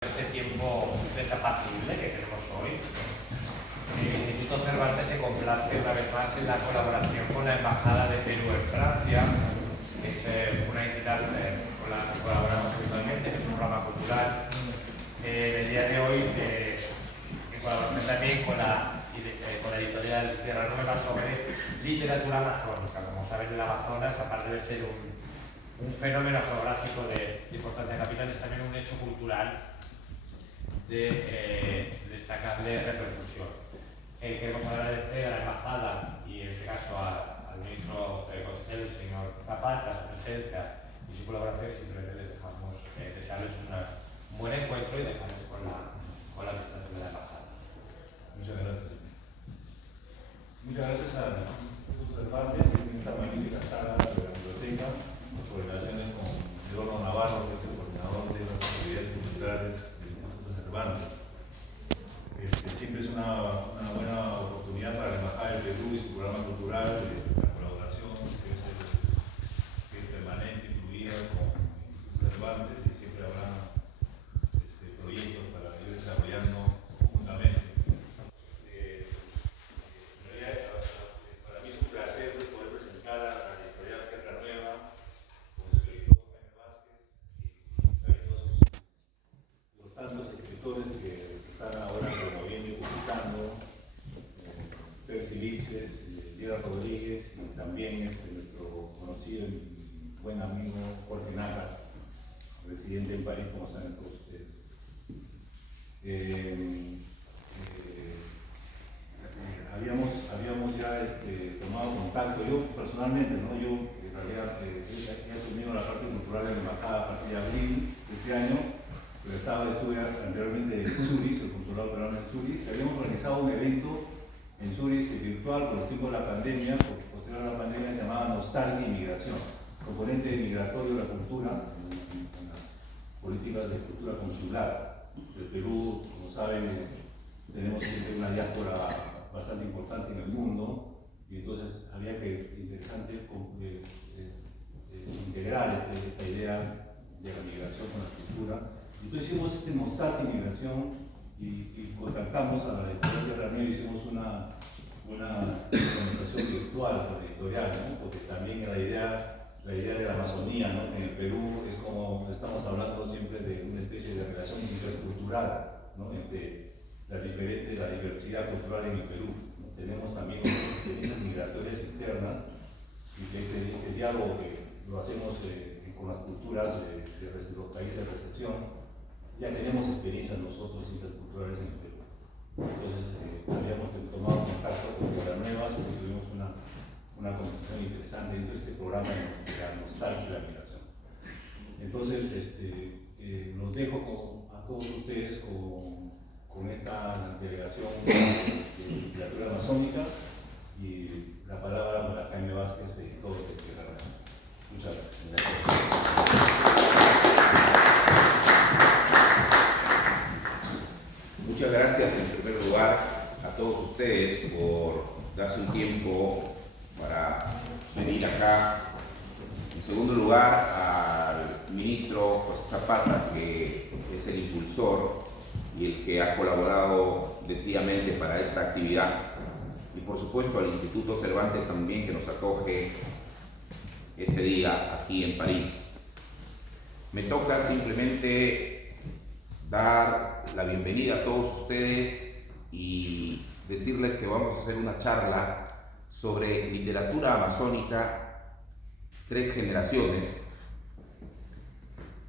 Este tiempo desapacible que tenemos hoy, el Instituto Cervantes se complace una vez más en la colaboración con la Embajada de Perú en Francia, que es una entidad con la que colaboramos habitualmente, que es un programa cultural. El día de hoy, en colaboración también con la editorial Tierra Nueva sobre literatura amazónica. Como saben, el Amazonas, aparte de ser un fenómeno geográfico de importancia capital, es también un hecho cultural de destacable repercusión. Queremos agradecer a la Embajada y en este caso al ministro consejero, el señor Zapata, su presencia y su colaboración, y simplemente les dejamos desearles un buen encuentro y dejarles con la presentación de la Embajada. Muchas gracias. Muchas gracias al Instituto Cervantes y esta magnífica sala de la biblioteca por relaciones con Eduardo Navarro, que es el coordinador de las actividades culturales del Instituto Cervantes. Siempre es una buena oportunidad para la Embajada del Perú y su programa cultural, la colaboración que es permanente y fluida con el Instituto Cervantes, y siempre habrá proyectos para ir desarrollando conjuntamente. Para mí es un placer poder presentar a la editorial Tierra Nueva con su editor Jaime Vázquez y también los tantos escritores que están ahora promoviendo y publicando, Percy Liches, Diego Rodríguez y también nuestro conocido y buen amigo Jorge Naka, residente en París, como saben todos ustedes. Habíamos ya tomado contacto, yo personalmente, ¿no? Yo en realidad he asumido la parte cultural de la embajada a partir de abril de este año, pero estuve anteriormente en Zurich, el consulado peruano en Zurich, y habíamos organizado un evento en Zurich virtual por el tiempo de la pandemia, posterior a la pandemia, llamada Nostalgia y Migración, componente migratorio de la cultura en las políticas de cultura consular. El Perú, como saben, tenemos una diáspora bastante importante en el mundo, y entonces había que interesante integrar esta idea de la migración con la cultura. Entonces hicimos Nostalgia y Migración y contactamos a la editorial Tierra Nueva, hicimos una conversación virtual con la editorial, ¿no? Porque también la idea de la Amazonía, ¿no? En el Perú es como estamos hablando siempre de una especie de relación intercultural, ¿no? Entre la diversidad cultural en el Perú, ¿no? Tenemos también experiencias migratorias internas, y que este diálogo que lo hacemos con las culturas de los países de recepción, ya tenemos experiencias nosotros interculturales en el Perú. Entonces habíamos tomado contacto con Tierra Nueva y tuvimos una conversación interesante dentro de este programa de la nostalgia y la migración. Entonces los dejo a todos ustedes con esta delegación de literatura amazónica, y la palabra para Jaime Vázquez, editor de Tierra Nueva. Muchas gracias. Muchas gracias en primer lugar a todos ustedes por darse un tiempo para venir acá. En segundo lugar al ministro José Zapata, que es el impulsor y el que ha colaborado decididamente para esta actividad. Y por supuesto al Instituto Cervantes también, que nos acoge este día aquí en París. Me toca simplemente dar la bienvenida a todos ustedes y decirles que vamos a hacer una charla sobre literatura amazónica, 3 generaciones,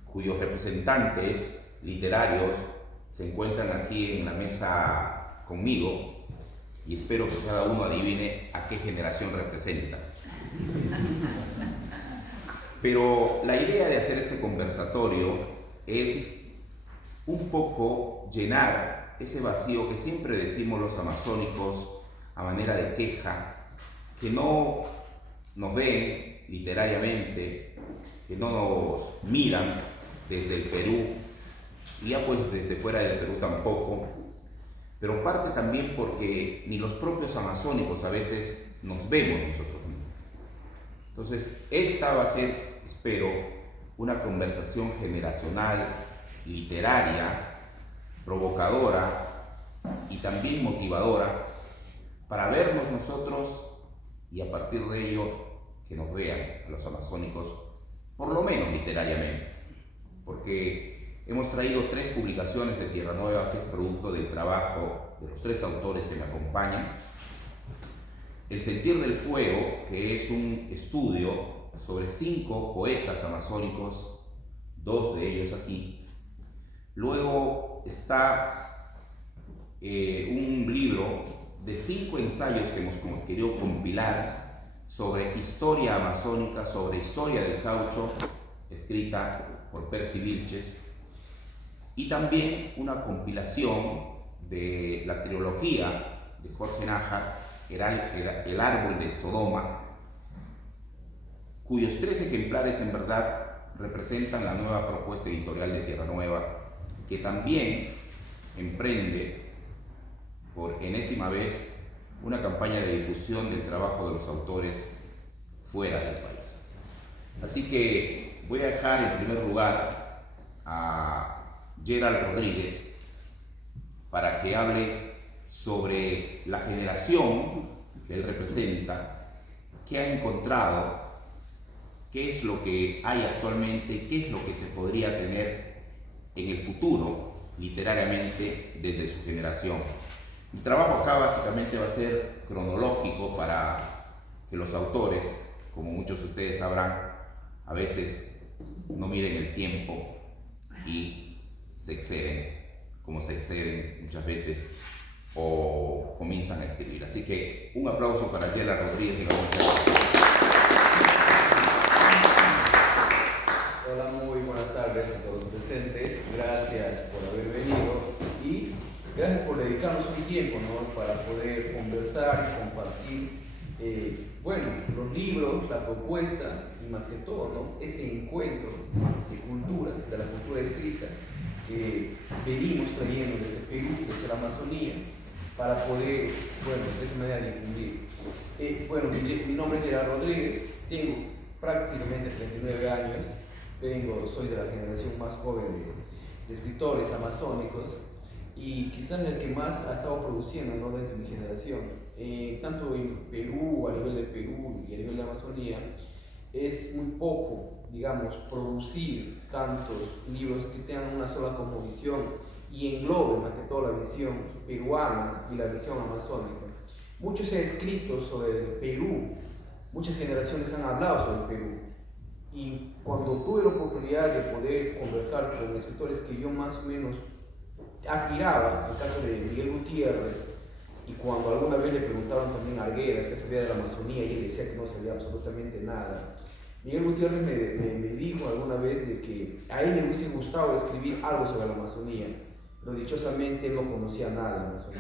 cuyos representantes literarios se encuentran aquí en la mesa conmigo, y espero que cada uno adivine a qué generación representa. Pero la idea de hacer este conversatorio es un poco llenar ese vacío que siempre decimos los amazónicos a manera de queja, que no nos ven literariamente, que no nos miran desde el Perú, y ya pues desde fuera del Perú tampoco, pero parte también porque ni los propios amazónicos a veces nos vemos nosotros mismos. Entonces, esta va a ser, espero, una conversación generacional, literaria, provocadora y también motivadora para vernos nosotros y a partir de ello que nos vean a los amazónicos, por lo menos literariamente, porque hemos traído 3 publicaciones de Tierra Nueva, que es producto del trabajo de los 3 autores que me acompañan. El Sentir del Fuego, que es un estudio sobre 5 poetas amazónicos, 2 de ellos aquí. Luego está un libro de 5 ensayos que hemos querido compilar sobre historia amazónica, sobre historia del caucho, escrita por Percy Vilches, y también una compilación de la trilogía de Jorge Nájar, El árbol de Sodoma, cuyos 3 ejemplares en verdad representan la nueva propuesta editorial de Tierra Nueva, que también emprende por enésima vez una campaña de difusión del trabajo de los autores fuera del país. Así que voy a dejar en primer lugar a Gerald Rodríguez para que hable sobre la generación que él representa, qué ha encontrado, qué es lo que hay actualmente, qué es lo que se podría tener en el futuro, literariamente, desde su generación. Mi trabajo acá básicamente va a ser cronológico para que los autores, como muchos de ustedes sabrán, a veces no miden el tiempo y se exceden, como se exceden muchas veces, o comienzan a escribir. Así que un aplauso para Gerald Rodríguez y la Hola, muy buenas tardes a todos los presentes. Gracias por haber venido y gracias por dedicarnos un tiempo, ¿no?, para poder conversar y compartir los libros, la propuesta y más que todo, ¿no?, ese encuentro de cultura, de la cultura escrita que venimos trayendo desde Perú, desde la Amazonía, para poder, de esa manera difundir. Mi nombre es Gerard Rodríguez, tengo prácticamente 39 años, soy de la generación más joven de escritores amazónicos y quizás el que más ha estado produciendo, ¿no?, dentro de mi generación, tanto en Perú, a nivel de Perú y a nivel de Amazonía. Es muy poco, digamos, producir tantos libros que tengan una sola composición y engloben más que todo la visión peruana y la visión amazónica. Mucho se ha escrito sobre el Perú, muchas generaciones han hablado sobre el Perú, y cuando tuve la oportunidad de poder conversar con escritores que yo más o menos admiraba, el caso de Miguel Gutiérrez, y cuando alguna vez le preguntaban también a Arguedas qué sabía de la Amazonía y él decía que no sabía absolutamente nada, Miguel Gutiérrez me dijo alguna vez de que a él le hubiese gustado escribir algo sobre la Amazonía, pero dichosamente él no conocía nada de la Amazonía.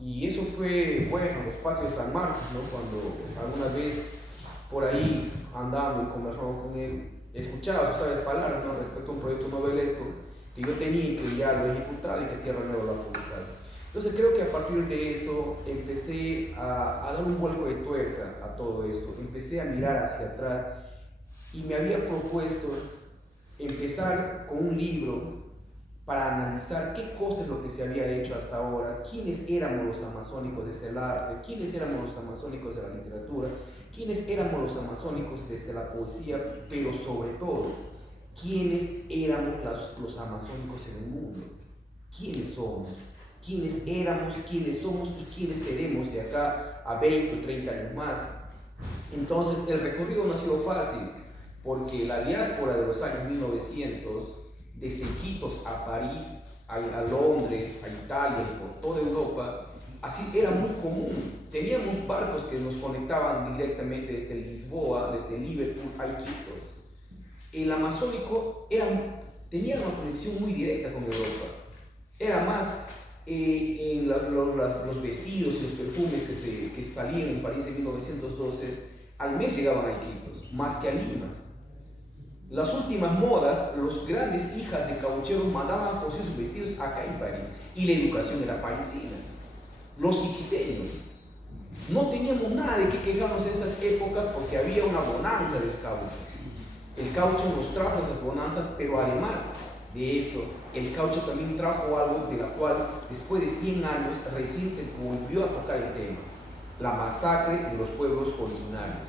Y eso fue, los patios de San Marcos, ¿no?, cuando alguna vez por ahí andando y conversando con él, escuchaba, tú sabes, palabras, ¿no?, respecto a un proyecto novelesco que yo tenía y que ya lo he ejecutado y que Tierra Nueva lo ha publicado. Entonces creo que a partir de eso empecé a dar un vuelco de tuerca a todo esto, empecé a mirar hacia atrás y me había propuesto empezar con un libro para analizar qué cosa es lo que se había hecho hasta ahora, quiénes éramos los amazónicos desde el arte, quiénes éramos los amazónicos de la literatura, quiénes éramos los amazónicos desde la poesía, pero sobre todo, quiénes éramos los amazónicos en el mundo, quiénes somos, quiénes éramos, quiénes somos y quiénes seremos de acá a 20 o 30 años más. Entonces el recorrido no ha sido fácil, porque la diáspora de los años 1900, desde Iquitos a París, a Londres, a Italia, por toda Europa, así era muy común. Teníamos barcos que nos conectaban directamente desde Lisboa, desde Liverpool a Iquitos. El amazónico tenía una conexión muy directa con Europa. Era más los vestidos y los perfumes que salían en París en 1912, al mes llegaban a Iquitos, más que a Lima. Las últimas modas, los grandes hijas de caucheros mandaban a coser sus vestidos acá en París, y la educación era parisina. Los iquiteños no teníamos nada de qué quejarnos en esas épocas porque había una bonanza del caucho. El caucho nos trajo esas bonanzas, pero además de eso. El caucho también trajo algo de la cual después de 100 años recién se volvió a tocar el tema: la masacre de los pueblos originarios,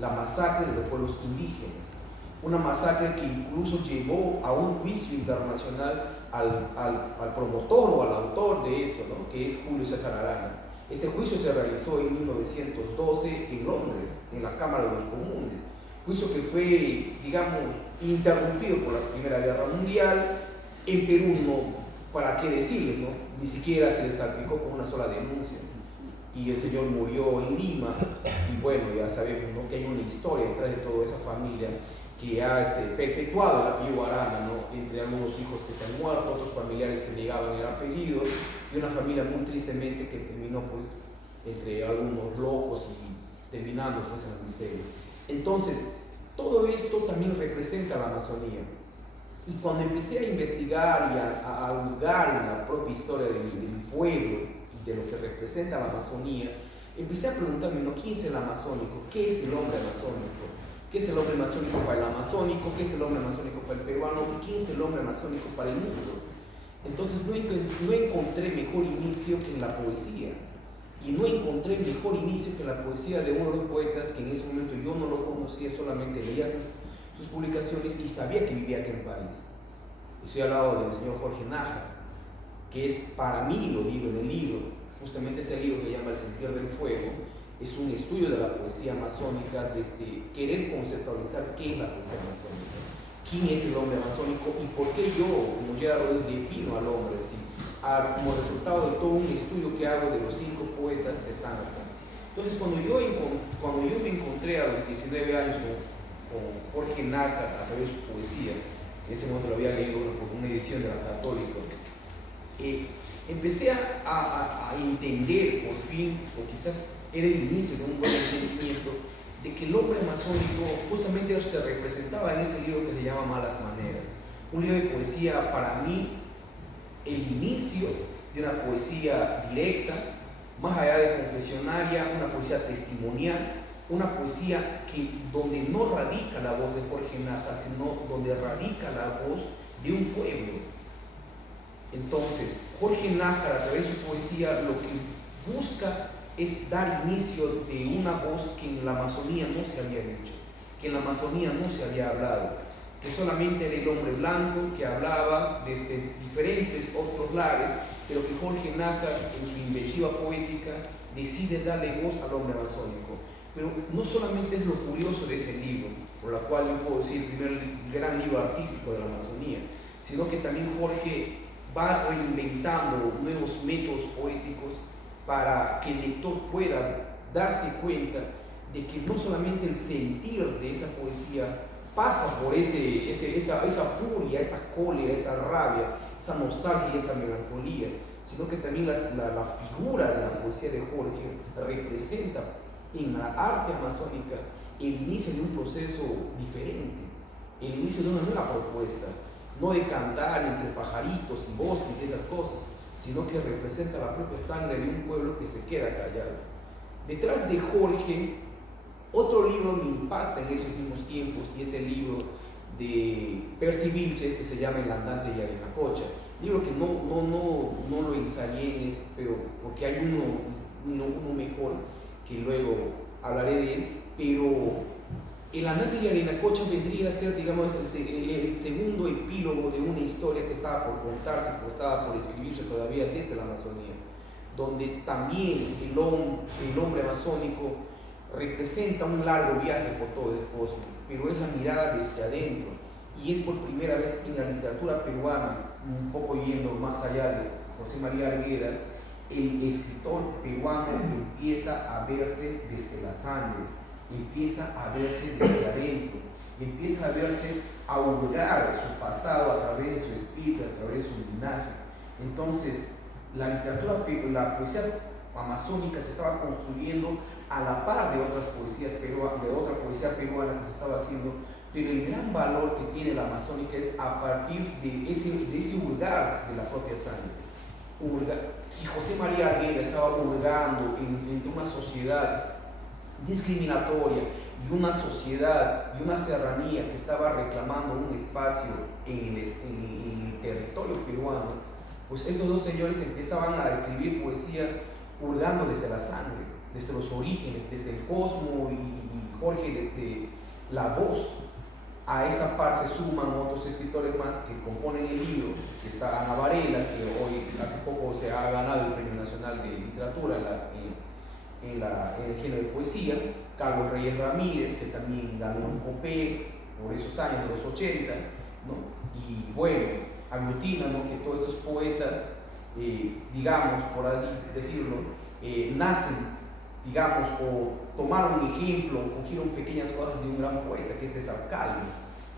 la masacre de los pueblos indígenas, una masacre que incluso llevó a un juicio internacional al promotor o al autor de esto, ¿no? Que es Julio César Arana. Este juicio se realizó en 1912 en Londres, en la Cámara de los Comunes, juicio que fue, digamos, interrumpido por la Primera Guerra Mundial. En Perú, no, para qué decirles, ¿no? Ni siquiera se le salpicó con una sola denuncia, y el señor murió en Lima. Y bueno, ya sabemos, ¿no?, que hay una historia detrás de toda esa familia que ha perpetuado el apellido Arana, ¿no?, entre algunos hijos que se han muerto, otros familiares que negaban el apellido, y una familia muy tristemente que terminó pues entre algunos locos y terminando pues en la miseria. Entonces, todo esto también representa la Amazonía. Y cuando empecé a investigar y a hurgar en la propia historia del pueblo y de lo que representa la Amazonía, empecé a preguntarme, ¿no?, ¿quién es el amazónico? ¿Qué es el hombre amazónico? ¿Qué es el hombre amazónico para el amazónico? ¿Qué es el hombre amazónico para el peruano? ¿Y quién es el hombre amazónico para el mundo? Entonces no encontré mejor inicio que en la poesía. Y no encontré mejor inicio que en la poesía de uno de los poetas que en ese momento yo no lo conocía, solamente leía sus publicaciones y sabía que vivía aquí en París. Estoy hablando del señor Jorge Nájera, que es, para mí, lo digo en el libro, justamente ese libro que llama El sentir del fuego, es un estudio de la poesía amazónica desde querer conceptualizar qué es la poesía amazónica, quién es el hombre amazónico y por qué yo, como ya lo defino al hombre, ¿sí?, como resultado de todo un estudio que hago de los 5 poetas que están acá. Entonces, cuando yo me encontré a los 19 años con Jorge Nájera a través de su poesía, en ese momento lo había leído por una edición de la Católica, empecé a entender por fin, o quizás era el inicio de un buen entendimiento, de que el hombre amazónico justamente se representaba en ese libro que se llama Malas Maneras, un libro de poesía, para mí, el inicio de una poesía directa, más allá de confesionaria, una poesía testimonial, una poesía donde no radica la voz de Jorge Nájera, sino donde radica la voz de un pueblo. Entonces, Jorge Nájera, a través de su poesía, lo que busca es dar inicio de una voz que en la Amazonía no se había dicho, que en la Amazonía no se había hablado, que solamente era el hombre blanco que hablaba desde diferentes otros lares, pero que Jorge Nájera, en su inventiva poética, decide darle voz al hombre amazónico. Pero no solamente es lo curioso de ese libro, por lo cual yo puedo decir el primer gran libro artístico de la Amazonía, sino que también Jorge va reinventando nuevos métodos poéticos para que el lector pueda darse cuenta de que no solamente el sentir de esa poesía pasa por esa furia, esa cólera, esa rabia, esa nostalgia y esa melancolía, sino que también la figura de la poesía de Jorge representa en la arte amazónica el inicio de un proceso diferente, el inicio de una nueva propuesta, no de cantar entre pajaritos y bosques y esas cosas, sino que representa la propia sangre de un pueblo que se queda callado. Detrás de Jorge, otro libro me impacta en esos mismos tiempos, y es el libro de Percy Vilches, que se llama El andante de Yarinacocha, libro que no lo ensayé, pero porque hay uno mejor, que luego hablaré de él, pero El andante de Yarinacocha vendría a ser, digamos, el segundo epílogo de una historia que estaba por contarse, que estaba por escribirse todavía desde la Amazonía, donde también el hombre amazónico representa un largo viaje por todo el cosmos, pero es la mirada desde adentro, y es por primera vez en la literatura peruana, un poco yendo más allá de José María Arguedas, el escritor peruano empieza a verse desde la sangre, empieza a verse desde adentro, empieza a verse, a hurgar su pasado a través de su espíritu, a través de su linaje. Entonces, la poesía amazónica se estaba construyendo a la par de otras poesías peruanas, de otra poesía peruana que se estaba haciendo, pero el gran valor que tiene la amazónica es a partir de ese hurgar de la propia sangre. Si José María Arguedas estaba hurgando entre una sociedad discriminatoria y una sociedad y una serranía que estaba reclamando un espacio en el territorio peruano, pues estos dos señores empezaban a escribir poesía hurgando desde la sangre, desde los orígenes, desde el Cosmo y Jorge desde la voz. A esa par se suman otros escritores más que componen el libro, que está Ana Varela, que hoy hace poco se ha ganado el Premio Nacional de Literatura en el género de poesía, Carlos Reyes Ramírez, que también ganó un COPE por esos años de los 80, ¿no? Y bueno, aglutina, ¿no?, que todos estos poetas, digamos, por así decirlo, nacen, digamos, o tomaron un ejemplo, cogieron pequeñas cosas de un gran poeta que es César Calvo,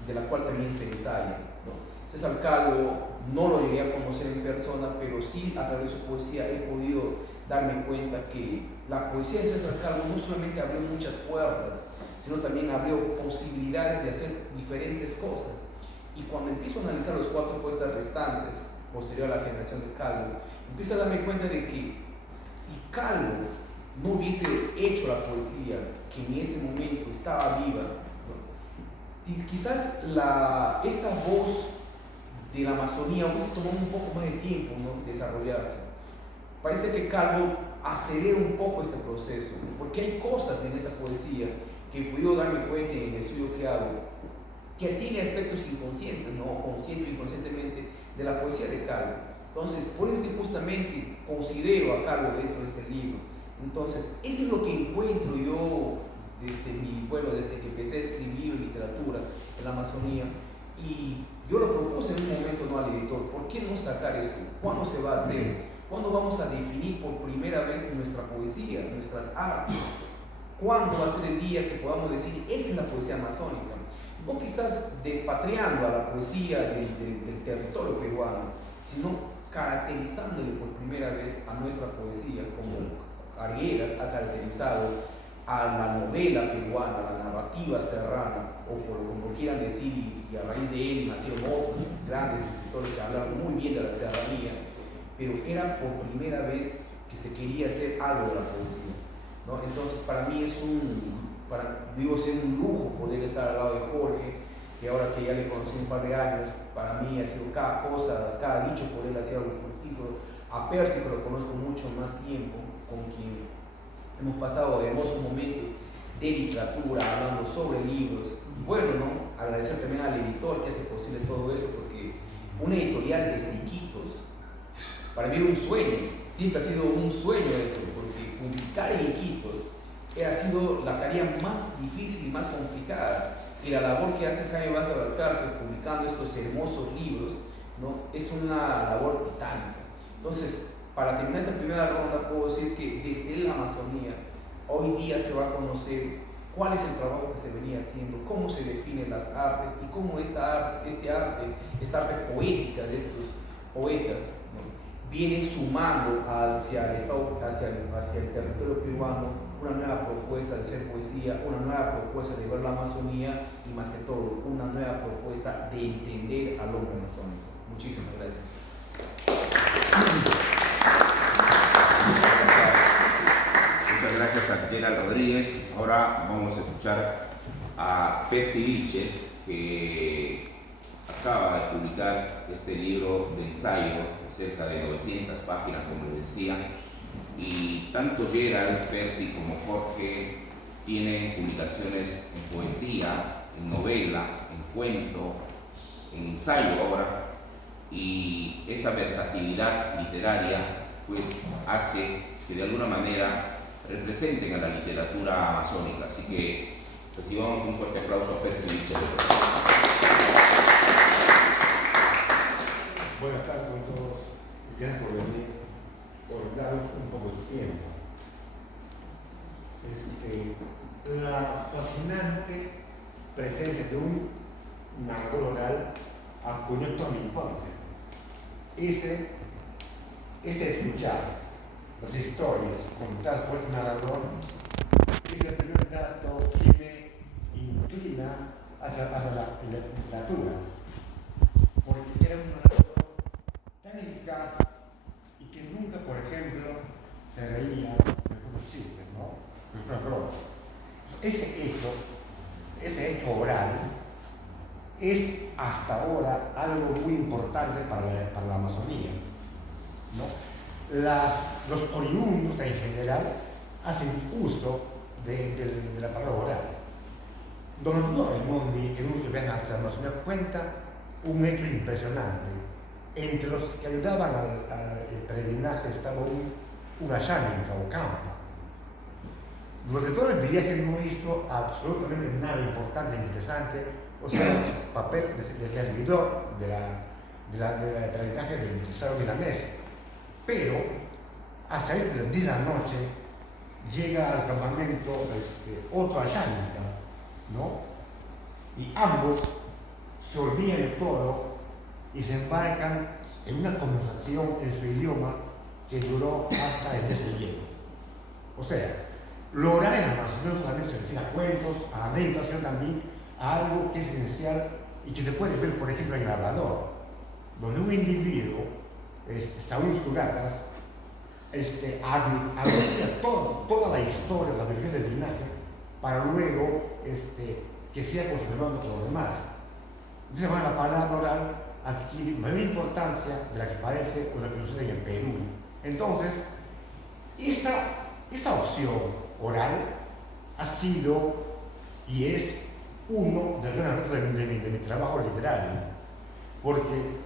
de la cual también se ensaya, ¿no? César Calvo no lo llegué a conocer en persona, pero sí a través de su poesía he podido darme cuenta que la poesía de César Calvo no solamente abrió muchas puertas, sino también abrió posibilidades de hacer diferentes cosas. Y cuando empiezo a analizar los 4 poetas restantes, posterior a la generación de Calvo, empiezo a darme cuenta de que si Calvo no hubiese hecho la poesía que en ese momento estaba viva, ¿no?, quizás esta voz de la Amazonía hubiese tomado un poco más de tiempo, ¿no?, desarrollarse. Parece que Calvo acelera un poco este proceso, ¿no?, porque hay cosas en esta poesía que he podido darme cuenta en el estudio que hago, que tiene aspectos inconscientes, ¿no?, consciente o inconscientemente, de la poesía de Calvo. Entonces, por eso que justamente considero a Calvo dentro de este libro. Entonces, eso es lo que encuentro yo desde que empecé a escribir literatura en la Amazonía, y yo lo propuse en un momento, ¿no?, al editor: ¿por qué no sacar esto? ¿Cuándo se va a hacer? ¿Cuándo vamos a definir por primera vez nuestra poesía, nuestras artes? ¿Cuándo va a ser el día que podamos decir, esta es la poesía amazónica? No quizás despatriando a la poesía del territorio peruano, sino caracterizándole por primera vez a nuestra poesía, como Arguedas ha caracterizado a la novela peruana, a la narrativa serrana, o como quieran decir, y a raíz de él nacieron otros grandes escritores que hablaron muy bien de la serranía, pero era por primera vez que se quería hacer algo de la poesía, ¿no? Entonces, para mí es ser un lujo poder estar al lado de Jorge, que ahora que ya le conocí un par de años, para mí ha sido cada cosa, cada dicho por él ha sido algo fructífero. A Percy, que lo conozco mucho más tiempo, con quien hemos pasado hermosos momentos de literatura, hablando sobre libros. Y bueno, ¿no?, agradecer también al editor que hace posible todo esto, porque una editorial desde Iquitos, para mí era un sueño, siempre ha sido un sueño eso, porque publicar en Iquitos ha sido la tarea más difícil y más complicada, y la labor que hace Jaime Vázquez Valcárcel publicando estos hermosos libros, ¿no?, es una labor titánica. Entonces, para terminar esta primera ronda, puedo decir que desde la Amazonía hoy día se va a conocer cuál es el trabajo que se venía haciendo, cómo se definen las artes y cómo esta arte poética de estos poetas, ¿no?, viene sumando hacia el territorio peruano una nueva propuesta de hacer poesía, una nueva propuesta de ver la Amazonía y, más que todo, una nueva propuesta de entender al hombre amazónico. Muchísimas gracias. Muchas gracias a Gerald Rodríguez. Ahora vamos a escuchar a Percy Vilches, que acaba de publicar este libro de ensayo de cerca de 900 páginas, como les decía, y tanto Gerald, Percy como Jorge tienen publicaciones en poesía, en novela, en cuento, en ensayo ahora, y esa versatilidad literaria pues hace que de alguna manera representen a la literatura amazónica. Así que recibamos un fuerte aplauso a Percy Vilches. Buenas tardes a todos, gracias por venir, por darnos un poco su tiempo. La fascinante presencia de un narrador oral acuñó toda mi infancia. Ese escuchar las historias contadas por el narrador es el primer dato que me inclina hacia la literatura, porque era un narrador tan eficaz y que nunca, por ejemplo, se reía de los chistes, ¿no? De las bromas. Ese hecho oral es hasta ahora algo muy importante para la Amazonía, ¿no? Los oriundos en general hacen uso de la palabra oral. Don Arturo Raimondi, en un viaje a la Amazonía, cuenta un hecho impresionante. Entre los que ayudaban al peregrinaje estaba una chánica o campa. Durante todo el viaje no hizo absolutamente nada importante, interesante, o sea, papel de servidor del peregrinaje del Empresario milanés. Pero, hasta el 10 de la noche, llega al campamento otra chánica, ¿no? Y ambos se olvidan de todo y se embarcan en una conversación en su idioma que duró hasta el día siguiente. O sea, lo oral en la Amazonía solamente se refiere a cuentos, a anécdotas, sino también a algo que es esencial y que se puede ver, por ejemplo, en el hablador, donde un individuo, Saúl Suratas, aglutina toda la historia, la versión del linaje, para luego que sea conservado por los demás. De esa manera, la palabra oral adquiere mayor importancia de la que parece o la que sucede en el Perú. Entonces, esta opción oral ha sido y es uno de los retos de mi trabajo literario, porque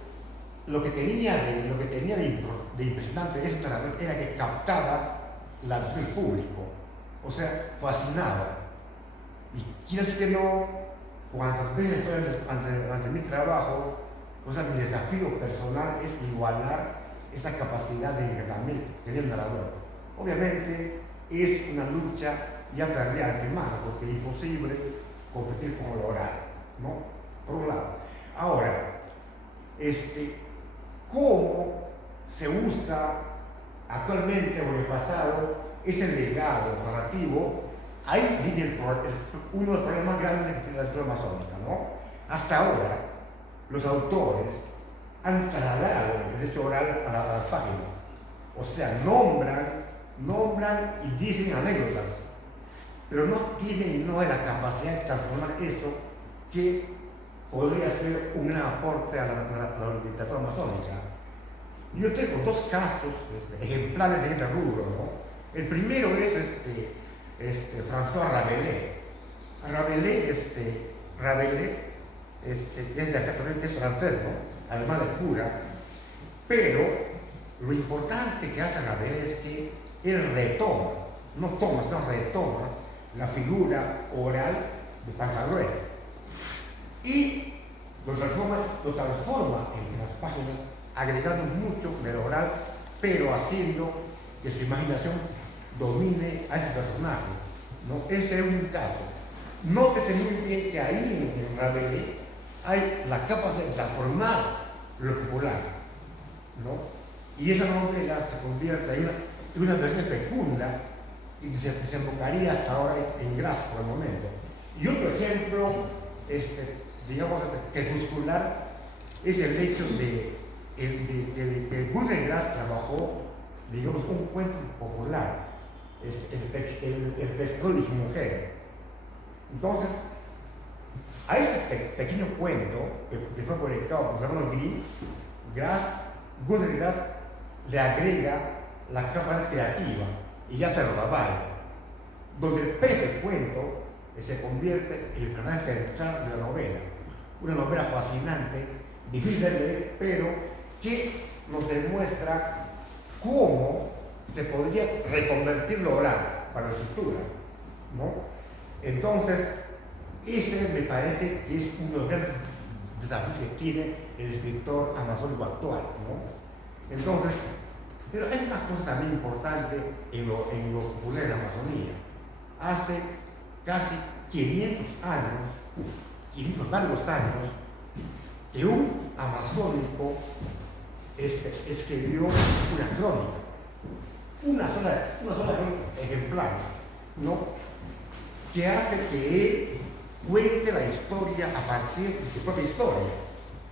lo que tenía de impresionante ese narrador era que captaba la atención del público, o sea, fascinaba. Y quieres que no, cuantas veces estoy ante mi trabajo, o sea, mi desafío personal es igualar esa capacidad de encanamiento que tiene el narrador. Obviamente es una lucha ya perdida de antemano, porque es imposible competir con lo oral, ¿no? Por un lado. Ahora, cómo se usa actualmente o en el pasado ese legado narrativo, ahí viene uno de los problemas grandes que tiene la literatura amazónica, ¿no? Hasta ahora, los autores han trasladado el hecho oral a las páginas, o sea, nombran y dicen anécdotas, pero no tienen la capacidad de transformar eso que podría ser un gran aporte a la literatura amazónica. Yo tengo dos casos ejemplares en este rubro, ¿no? El primero es François Rabelais. Rabelais es de acá también, que es francés, ¿no? Alemán de cura, pero lo importante que hace Rabelais es que él retoma la figura oral de Pantagruel y lo transforma en las páginas, agregando mucho del oral, pero haciendo que su imaginación domine a ese personaje, ¿no? Ese es un caso. Nótese muy bien que ahí en Rabelais hay la capacidad de transformar lo popular, ¿no? Y esa novela se convierte en una versión fecunda y que se desembocaría hasta ahora en Gras por el momento. Y otro ejemplo, digamos, crepuscular, es el hecho de que Günter Grass trabajó, digamos, un cuento popular, el pescador y su mujer. Entonces, a ese pequeño cuento, que fue publicado por los hermanos Grimm, Günter Grass le agrega la capa creativa y ya se lo da, donde el pez del cuento se convierte en el personaje central de la novela. Una novela fascinante, difícil de leer, pero que nos demuestra cómo se podría reconvertir lo oral para la escritura, ¿no? Entonces, ese me parece que es uno de los grandes desafíos que tiene el escritor amazónico actual, ¿no? Entonces, pero hay una cosa también importante en lo popular de la Amazonía. Hace casi 500 largos años, que un amazónico escribió una crónica, una sola ejemplar, ¿no? Que hace que él cuente la historia a partir de su propia historia.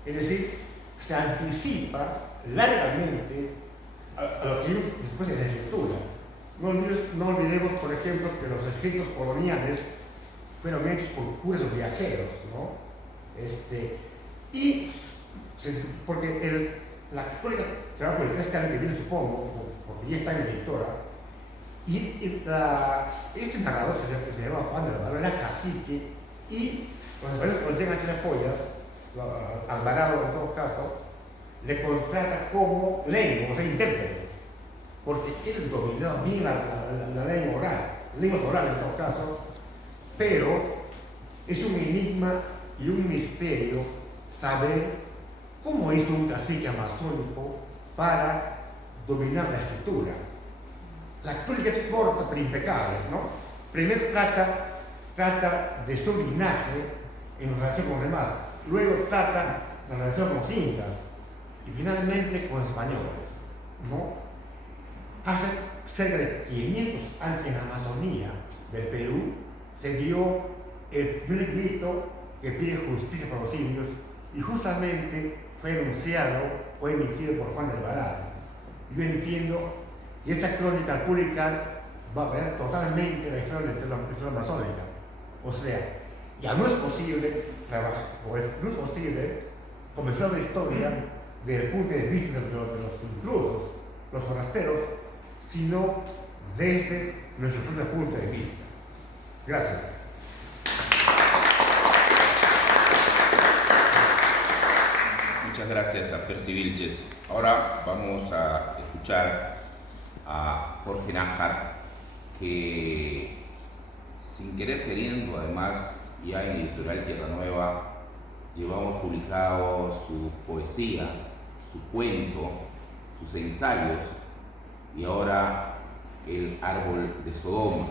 Es decir, se anticipa largamente a lo que viene después de la escritura. No olvidemos, por ejemplo, que los escritos coloniales fueron hechos por curas viajeros, ¿no? Porque la crónica se va a publicar este año que viene, supongo, porque ya está en la editora, y este narrador que se llama Juan de Alvarado era cacique, y los españoles cuando llegan a Chilapoyas, Alvarado en todo caso, le contrata como lengua, o sea, intérprete, porque él dominaba bien la lengua oral en todo caso, pero es un enigma y un misterio saber cómo hizo un cacique amazónico para dominar la escritura. La crónica es corta pero impecable, ¿no? Primero trata de su linaje en relación con los demás, luego trata la relación con los incas y finalmente con los españoles, ¿no? Hace cerca de 500 años en la Amazonía del Perú se dio el primer grito que pide justicia para los indios y justamente fue enunciado o emitido por Juan de Alvarado. Yo entiendo que esta crónica al publicar va a ver totalmente la historia de la historia amazónica. O sea, ya no es posible trabajar, no es posible comenzar la historia desde el punto de vista de los intrusos, los forasteros, sino desde nuestro propio punto de vista. Gracias. Muchas gracias a Percy Vilches. Ahora vamos a escuchar a Jorge Nájar, que sin querer queriendo, además, ya en Editorial Tierra Nueva, llevamos publicado su poesía, su cuento, sus ensayos, y ahora El Árbol de Sodoma.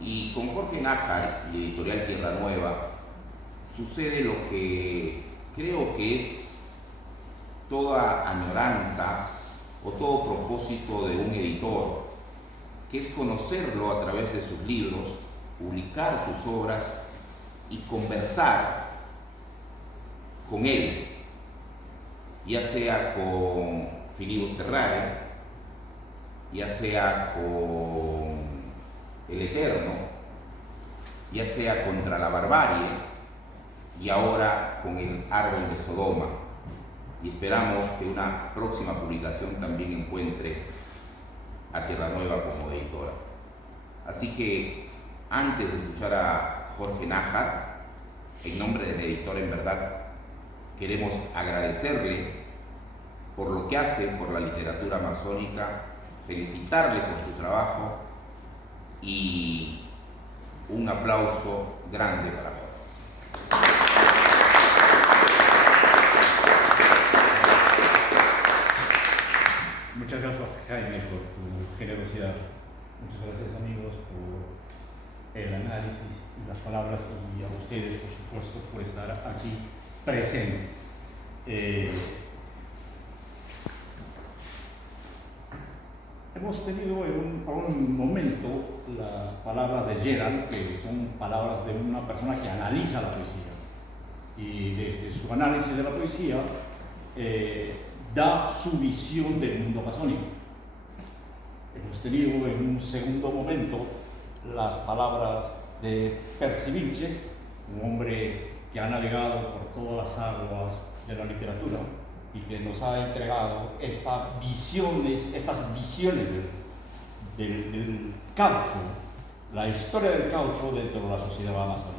Y con Jorge Nájar y Editorial Tierra Nueva sucede lo que creo que es toda añoranza o todo propósito de un editor, que es conocerlo a través de sus libros, publicar sus obras y conversar con él, ya sea con Filibus Terrare, ya sea con el Eterno, ya sea contra la barbarie y ahora con el Árbol de Sodoma. Y esperamos que una próxima publicación también encuentre a Tierra Nueva como editora. Así que antes de escuchar a Jorge Nájar, en nombre del editor En Verdad, queremos agradecerle por lo que hace por la literatura amazónica, felicitarle por su trabajo y un aplauso grande para todos. Muchas gracias, Jaime, por tu generosidad. Muchas gracias, amigos, por el análisis y las palabras, y a ustedes, por supuesto, por estar aquí presentes. Hemos tenido por un momento las palabras de Gerald, que son palabras de una persona que analiza la poesía, y desde su análisis de la poesía da su visión del mundo amazónico. Hemos tenido en un segundo momento las palabras de Percy Vilches, un hombre que ha navegado por todas las aguas de la literatura y que nos ha entregado estas visiones del caucho, la historia del caucho dentro de la sociedad amazónica.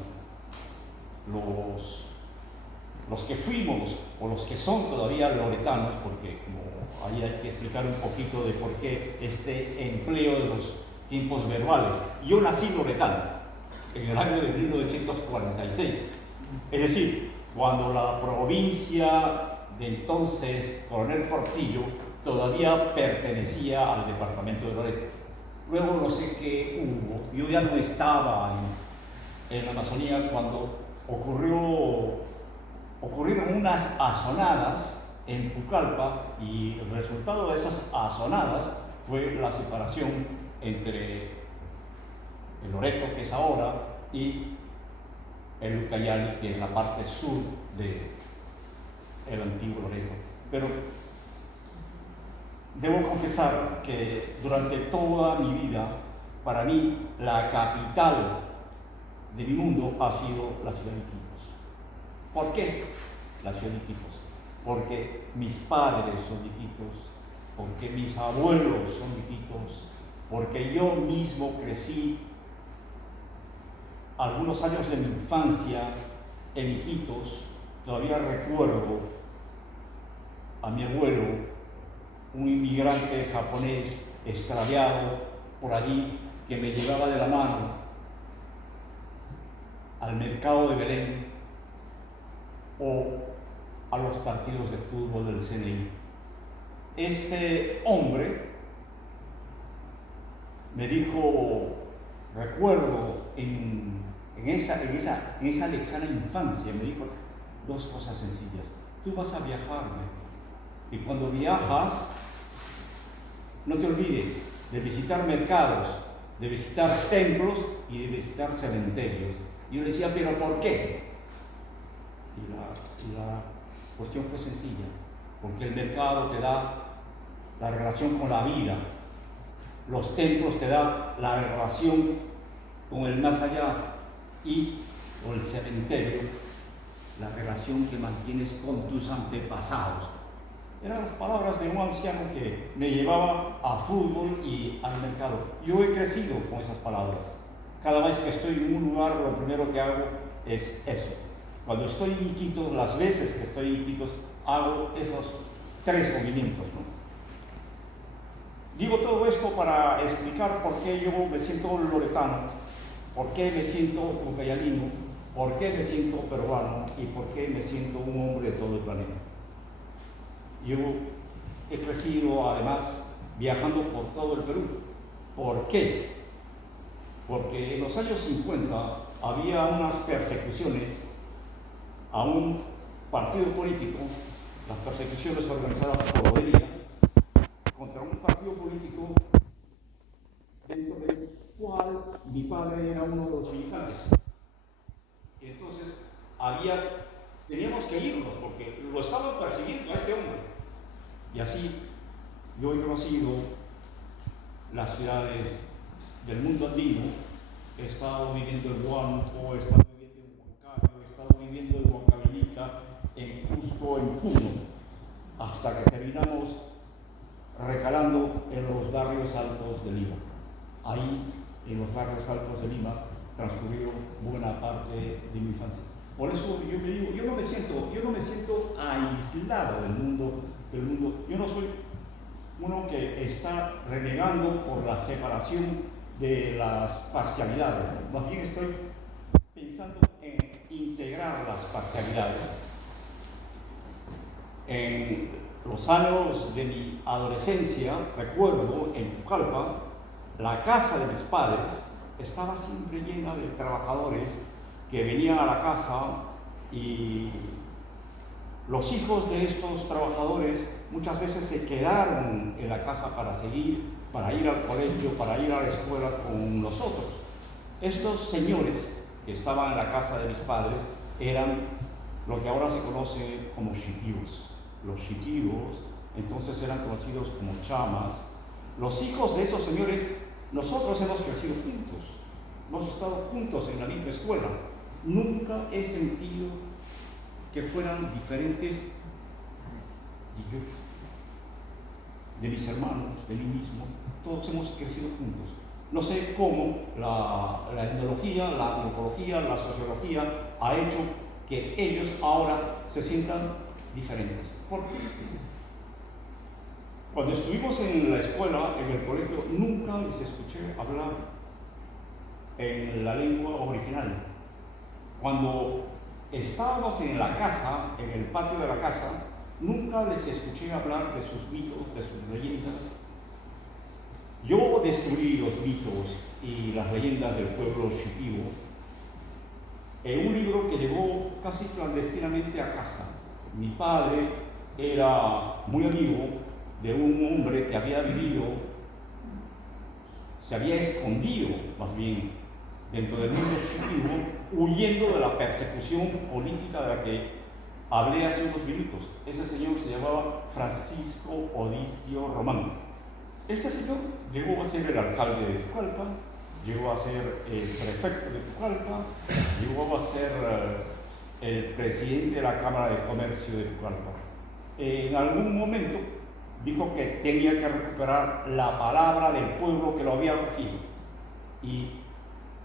Los que fuimos o los que son todavía loretanos, porque como ahí hay que explicar un poquito de por qué este empleo de los tiempos verbales. Yo nací loretano en el año de 1946, es decir, cuando la provincia de entonces, Coronel Portillo, todavía pertenecía al departamento de Loreto. Luego no sé qué hubo, yo ya no estaba en la Amazonía cuando ocurrieron unas azonadas en Pucallpa, y el resultado de esas azonadas fue la separación entre el Loreto, que es ahora, y el Ucayali, que es la parte sur del antiguo Loreto. Pero debo confesar que durante toda mi vida, para mí, la capital de mi mundo ha sido la ciudad de Iquitos. ¿Por qué la ciudad de Iquitos? Porque mis padres son de Iquitos, porque mis abuelos son de Iquitos, porque yo mismo crecí algunos años de mi infancia en Iquitos. Todavía recuerdo a mi abuelo, un inmigrante japonés extraviado por allí, que me llevaba de la mano al mercado de Belén o a los partidos de fútbol del CNI. Este hombre me dijo, recuerdo en esa lejana infancia, me dijo dos cosas sencillas: tú vas a viajar, y cuando viajas no te olvides de visitar mercados, de visitar templos y de visitar cementerios. Y yo le decía, ¿pero por qué? Y la cuestión fue sencilla: porque el mercado te da la relación con la vida, los templos te dan la relación con el más allá, y con el cementerio la relación que mantienes con tus antepasados. Eran las palabras de un anciano que me llevaba a fútbol y al mercado. Yo he crecido con esas palabras. Cada vez que estoy en un lugar, lo primero que hago es eso. Cuando estoy en Iquitos, las veces que estoy en Iquitos, hago esos tres movimientos, ¿no? Digo todo esto para explicar por qué yo me siento loretano, por qué me siento ucayalino, por qué me siento peruano y por qué me siento un hombre de todo el planeta. Yo he crecido además viajando por todo el Perú. ¿Por qué? Porque en los años 50 había unas persecuciones a un partido político, las persecuciones organizadas por Bodega, contra un partido político dentro del cual mi padre era uno de los militantes. Entonces teníamos que irnos porque lo estaban persiguiendo a este hombre. Y así yo he conocido las ciudades del mundo andino. He estado viviendo en Huánuco, he estado viviendo en Huancayo, he estado viviendo en Huancavelica, en Cusco, en Puno, hasta que terminamos recalando en los barrios altos de Lima. Ahí, en los barrios altos de Lima, transcurrió buena parte de mi infancia. Por eso yo me digo, yo no me siento aislado del mundo. Yo no soy uno que está renegando por la separación de las parcialidades. Más bien estoy pensando en integrar las parcialidades. En los años de mi adolescencia, recuerdo en Pucallpa, la casa de mis padres estaba siempre llena de trabajadores que venían a la casa, y los hijos de estos trabajadores muchas veces se quedaron en la casa para ir al colegio, para ir a la escuela con nosotros. Estos señores que estaban en la casa de mis padres eran lo que ahora se conoce como shipios. Los shipios entonces eran conocidos como chamas. Los hijos de esos señores, nosotros hemos crecido juntos, hemos estado juntos en la misma escuela. Nunca he sentido que fueran diferentes de mis hermanos, de mí mismo. Todos hemos crecido juntos. No sé cómo la etnología, la antropología, la sociología ha hecho que ellos ahora se sientan diferentes. ¿Por qué? Cuando estuvimos en la escuela, en el colegio, nunca les escuché hablar en la lengua original. Cuando estábamos en la casa, en el patio de la casa, nunca les escuché hablar de sus mitos, de sus leyendas. Yo descubrí los mitos y las leyendas del pueblo shipio en un libro que llegó casi clandestinamente a casa. Mi padre era muy amigo de un hombre que había vivido, se había escondido más bien dentro del mundo shipio, huyendo de la persecución política de la que hablé hace unos minutos. Ese señor se llamaba Francisco Odicio Román. Ese señor llegó a ser el alcalde de Pucallpa llegó a ser el prefecto de Pucallpa, llegó a ser el presidente de la Cámara de Comercio de Pucallpa. En algún momento dijo que tenía que recuperar la palabra del pueblo que lo había acogido. Y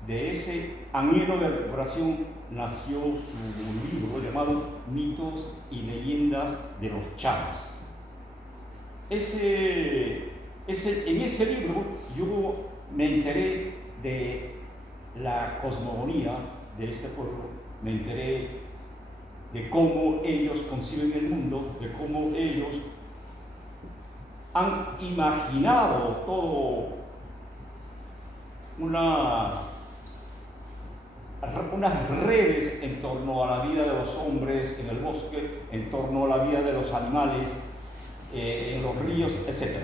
de ese anhelo de recuperación nació su libro llamado Mitos y Leyendas de los Chamas. En ese libro yo me enteré de la cosmogonía de este pueblo, me enteré de cómo ellos conciben el mundo, de cómo ellos han imaginado todo unas redes en torno a la vida de los hombres en el bosque, en torno a la vida de los animales, en los ríos, etc.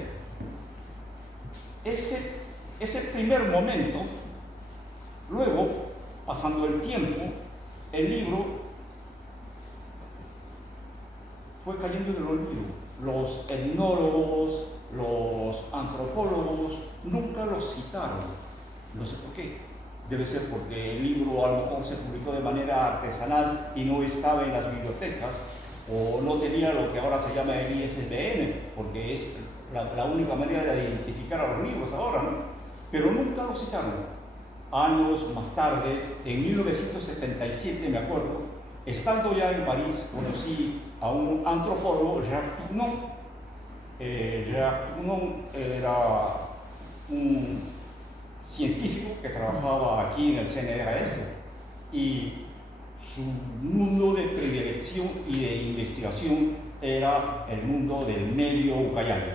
Ese primer momento, luego, pasando el tiempo, el libro fue cayendo en el olvido. Los etnólogos, los antropólogos nunca lo citaron. No sé por qué. Debe ser porque el libro a lo mejor se publicó de manera artesanal y no estaba en las bibliotecas, o no tenía lo que ahora se llama el ISBN, porque es la única manera de identificar a los libros ahora, ¿no? Pero nunca lo citaron. Años más tarde, en 1977, me acuerdo, estando ya en París, conocí a un antropólogo, Jacques Tournon. Jacques Tournon era un científico que trabajaba aquí en el CNRS y su mundo de predilección y de investigación era el mundo del medio Ucayali,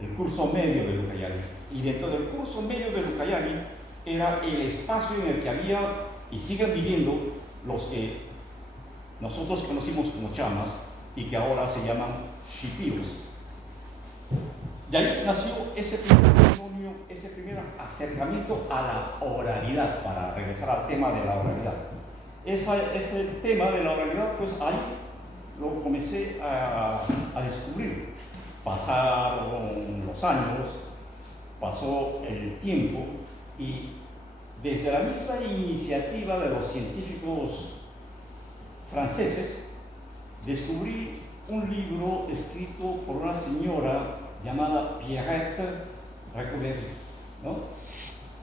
el curso medio del Ucayali. Y dentro del curso medio del Ucayali era el espacio en el que había y siguen viviendo los que nosotros conocimos como chamas y que ahora se llaman shipíos. De ahí nació ese primer testimonio, ese primer acercamiento a la oralidad, para regresar al tema de la oralidad. Ese tema de la oralidad, pues ahí lo comencé a descubrir. Pasaron los años, pasó el tiempo y desde la misma iniciativa de los científicos franceses descubrí un libro escrito por una señora llamada Pierrette Recovery, ¿no?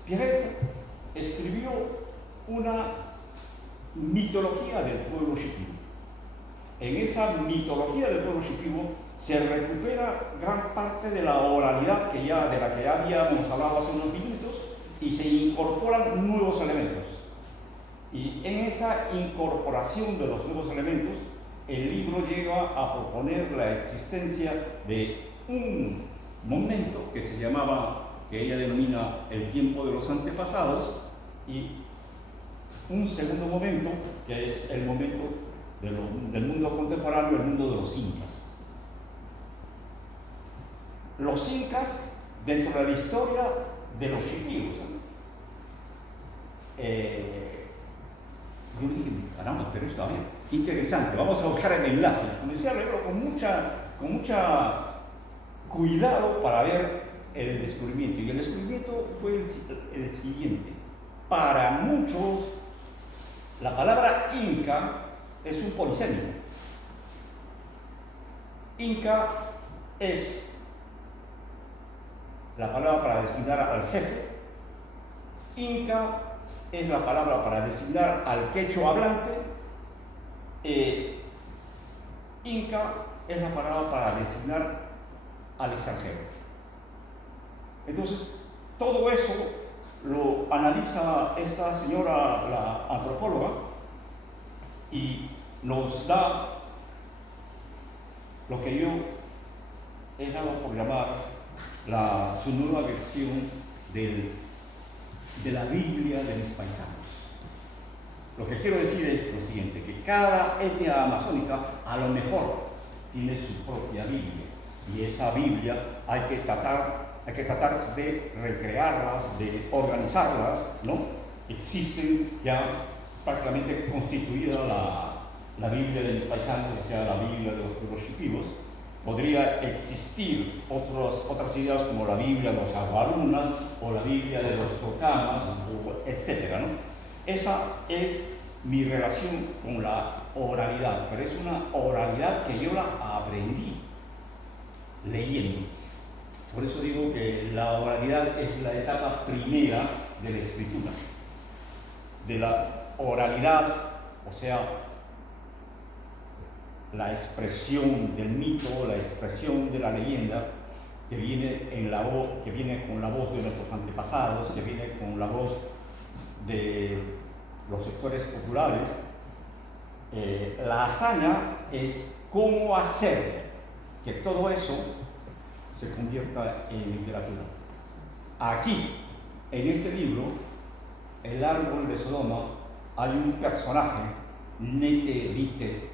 Pierrette escribió una mitología del pueblo shipibo. En esa mitología del pueblo shipibo se recupera gran parte de la oralidad de la que ya habíamos hablado hace unos minutos y se incorporan nuevos elementos. Y en esa incorporación de los nuevos elementos, el libro llega a proponer la existencia de un momento que se llamaba, que ella denomina el tiempo de los antepasados, y un segundo momento que es el momento del mundo contemporáneo, el mundo de los incas. Los incas, dentro de la historia de los shipibos, yo dije, caramba, pero está bien, qué interesante, vamos a buscar el enlace. Comencé a leerlo con mucha cuidado para ver el descubrimiento. Y el descubrimiento fue el siguiente. Para muchos, la palabra inca es un polisémico. Inca es la palabra para designar al jefe. Inca es la palabra para designar al quechua hablante. Inca es la palabra para designar al extranjero. Entonces, todo eso lo analiza esta señora, la antropóloga, y nos da lo que yo he dado por llamar su nueva versión de la Biblia de mis paisanos. Lo que quiero decir es lo siguiente, que cada etnia amazónica a lo mejor tiene su propia Biblia, y esa Biblia hay que tratar de recrearlas, de organizarlas, ¿no? Existen ya prácticamente constituida la Biblia de mis paisanos, o sea, la Biblia de los pueblos shipibos, podría existir otras ideas como la Biblia de los Aguarunas o la Biblia de los Tocamas, etc., ¿no? Esa es mi relación con la oralidad, pero es una oralidad que yo la aprendí leyendo. Por eso digo que la oralidad es la etapa primera de la escritura. De la oralidad, o sea, la expresión del mito, la expresión de la leyenda, que viene que viene con la voz de nuestros antepasados, que viene con la voz de los sectores populares. La hazaña es cómo hacer que todo eso se convierta en literatura. Aquí, en este libro, El árbol de Sodoma, hay un personaje, Neterite,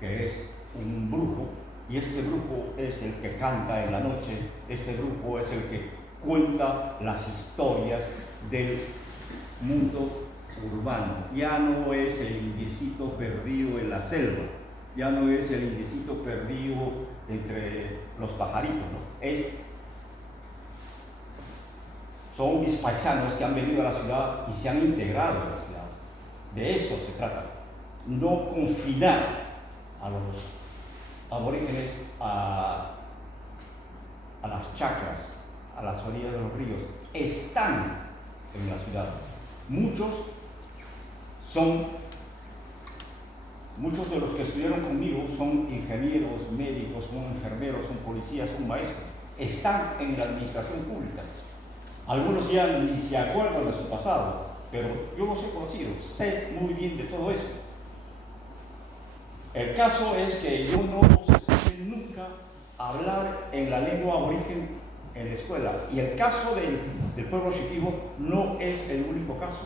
que es un brujo, y este brujo es el que canta en la noche, este brujo es el que cuenta las historias del mundo urbano. Ya no es el indiecito perdido en la selva, ya no es el indiecito perdido entre los pajaritos, ¿no? Son mis paisanos que han venido a la ciudad y se han integrado a la ciudad. De eso se trata. No confinar a los aborígenes a las chacras, a las orillas de los ríos. Están en la ciudad. Muchos de los que estudiaron conmigo son ingenieros, médicos, son enfermeros, son policías, son maestros. Están en la administración pública. Algunos ya ni se acuerdan de su pasado, pero yo los he conocido, sé muy bien de todo eso. El caso es que yo no los escuché nunca hablar en la lengua aborigen en la escuela. Y el caso del pueblo Shipibo no es el único caso.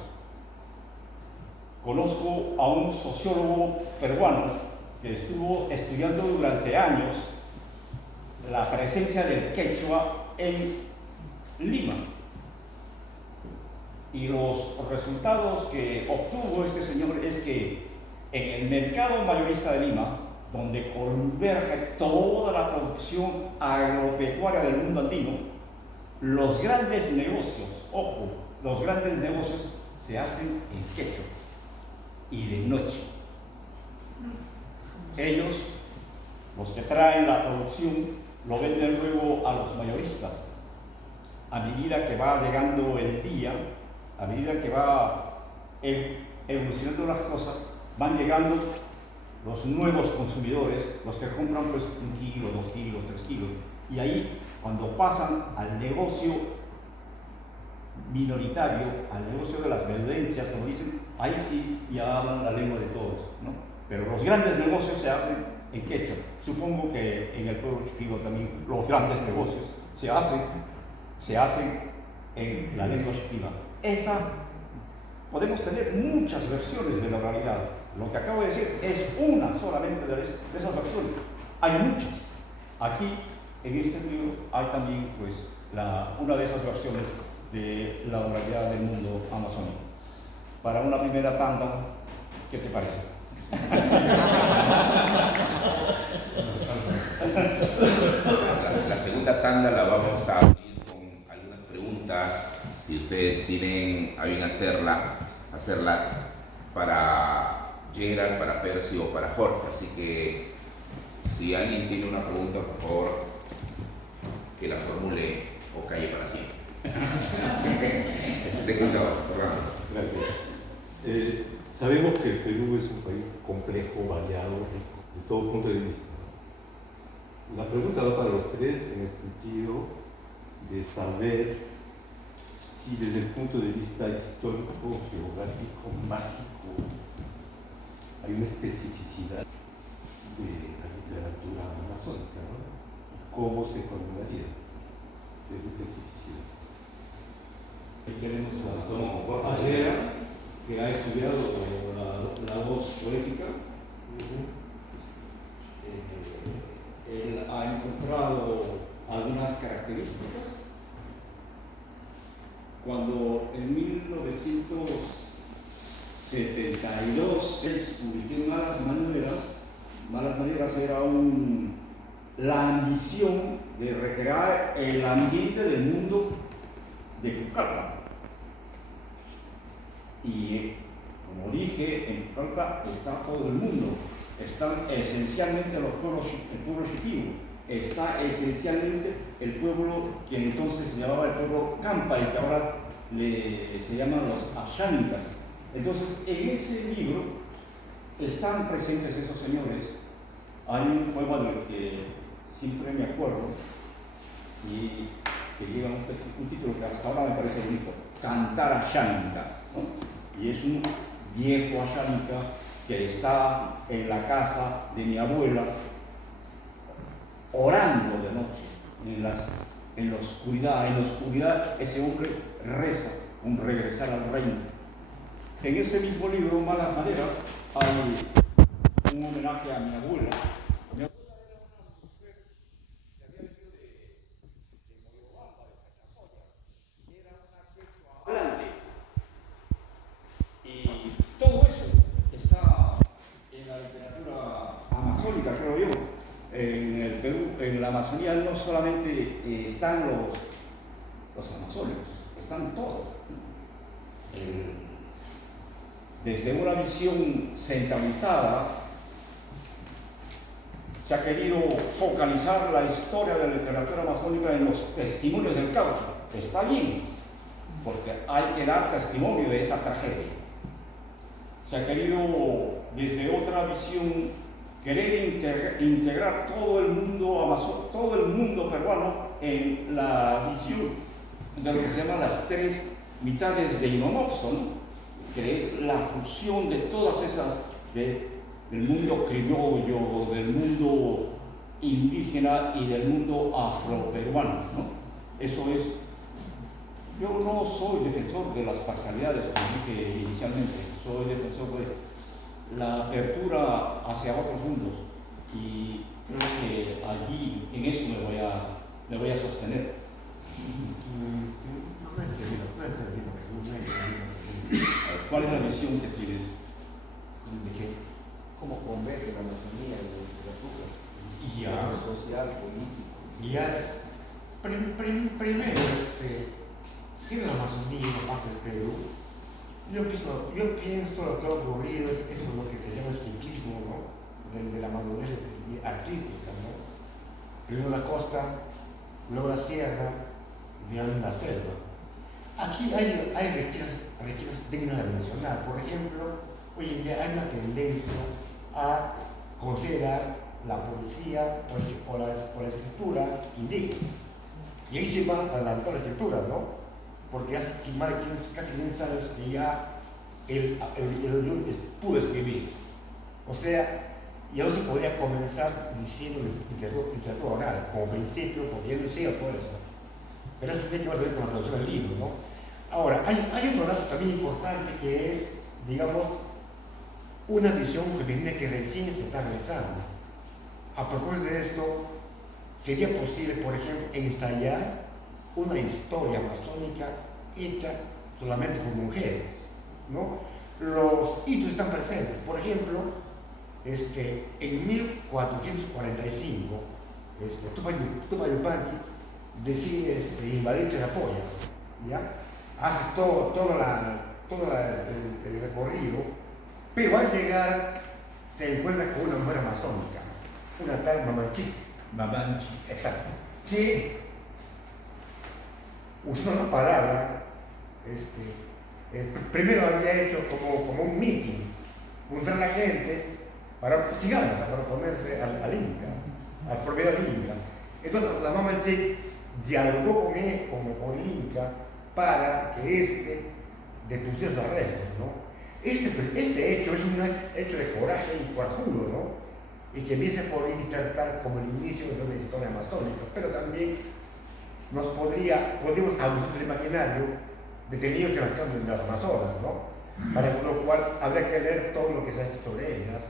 Conozco a un sociólogo peruano que estuvo estudiando durante años la presencia del quechua en Lima. Y los resultados que obtuvo este señor es que en el mercado mayorista de Lima, donde converge toda la producción agropecuaria del mundo andino, los grandes negocios, ojo, los grandes negocios se hacen en quechua y de noche. Ellos, los que traen la producción, lo venden luego a los mayoristas. A medida que va llegando el día, a medida que va evolucionando las cosas, van llegando los nuevos consumidores, los que compran pues 1 kilo, 2 kilos, 3 kilos. Y ahí, cuando pasan al negocio minoritario, al negocio de las vendencias, como dicen, ahí sí ya hablan la lengua de todos, ¿no? Pero los grandes negocios se hacen en quechua. Supongo que en el pueblo Shipibo también los grandes negocios se hacen en la lengua Shipibo. Podemos tener muchas versiones de la realidad. Lo que acabo de decir es una solamente de esas versiones. Hay muchas. Aquí, en este libro, hay también pues, una de esas versiones de la oralidad del mundo amazónico. Para una primera tanda, ¿qué te parece? La segunda tanda la vamos a abrir con algunas preguntas, si ustedes tienen a bien hacerlas para Gerald, para Percy o para Jorge. Así que si alguien tiene una pregunta, por favor, que la formule o calle para siempre. Te escuchaba, Fernando. Gracias. Sabemos que el Perú es un país complejo, variado, de todo punto de vista. La pregunta va para los tres en el sentido de saber si desde el punto de vista histórico, geográfico, mágico, hay una especificidad de la literatura amazónica, ¿no? ¿Cómo se formularía esa especificidad? Tenemos a Gerald, que ha estudiado la voz poética. Él ha encontrado algunas características. Cuando en 1972 publiqué Malas Maneras era la ambición de recrear el ambiente del mundo de Pucallpa. Y como dije, en Pucallpa está todo el mundo, están esencialmente el pueblo shipibo, está esencialmente el pueblo que entonces se llamaba el pueblo Campa y que ahora se llaman los Ashánicas. Entonces, en ese libro están presentes esos señores. Hay un poema del que siempre me acuerdo y que lleva un título que hasta ahora me parece bonito, Cantar Ashánica, ¿no? Y es un viejo Ashánica que está en la casa de mi abuela orando de noche, en la oscuridad. En la oscuridad ese hombre reza con regresar al reino. En ese mismo libro, Malas Maneras, hay un homenaje a mi abuela. Mi abuela era una mujer que se había venido de Moyobamba, de Chachapoyas. Era una quechua hablante. Y todo eso está en la literatura amazónica, creo yo. En el Perú, en la Amazonía no solamente están los amazónicos, están todos. Desde una visión centralizada se ha querido focalizar la historia de la literatura amazónica en los testimonios del caucho. Está bien, porque hay que dar testimonio de esa tragedia. Se ha querido, desde otra visión, querer integrar todo el mundo peruano en la visión de lo que se llaman las tres mitades de Inomoxo, ¿no? Que es la fusión de todas esas, del mundo criollo, del mundo indígena y del mundo afroperuano, ¿no? Eso es. Yo no soy defensor de las parcialidades, como dije inicialmente, soy defensor de la apertura hacia otros mundos y creo que allí, en eso me voy a sostener. ¿Cuál es la visión que tienes? ¿De qué? ¿Cómo converge la Amazonía en la literatura? Ya. Social, político. Ya es. Primero, si la Amazonía no pasa el Perú, yo pienso lo que ha ocurrido es eso, lo que se llama el ciclismo, ¿no? De la madurez artística, ¿no? Primero la costa, luego la sierra, y ahora la selva. Aquí hay riquezas dignas de mencionar. Por ejemplo, hoy en día hay una tendencia a considerar la poesía o la escritura indígena. Y ahí se va a adelantar la escritura, ¿no? Porque hace casi 15 años que ya el pudo escribir. O sea, ya no se podría comenzar diciendo literatura oral como principio, porque ya no decía todo eso. Pero esto tiene que ver con la producción del libro, ¿no? Ahora, hay otro dato también importante que es, digamos, una visión femenina que recién se está realizando. A propósito de esto, sería posible, por ejemplo, ensayar una historia amazónica hecha solamente por mujeres, ¿no? Los hitos están presentes. Por ejemplo, en 1445, Tupac Yupanqui decide invadir Chachapoyas, ¿ya? Hace todo el recorrido, pero al llegar se encuentra con una mujer amazónica, una tal Mamanchic. Mamanchic. Exacto. Que usó una palabra, primero había hecho como un meeting, juntar a la gente para oponerse al Inca, al proveedor Inca. Entonces la Mamanchic dialogó con él, con el Inca, para que depusiera sus arrestos, ¿no? Este hecho es un hecho de coraje y corajudo, ¿no? Y que empieza por insertar como el inicio de una historia amazónica, pero también podríamos abusar del imaginario detenidos en las calles de las Amazonas, ¿no? Para lo cual habría que leer todo lo que se ha hecho sobre ellas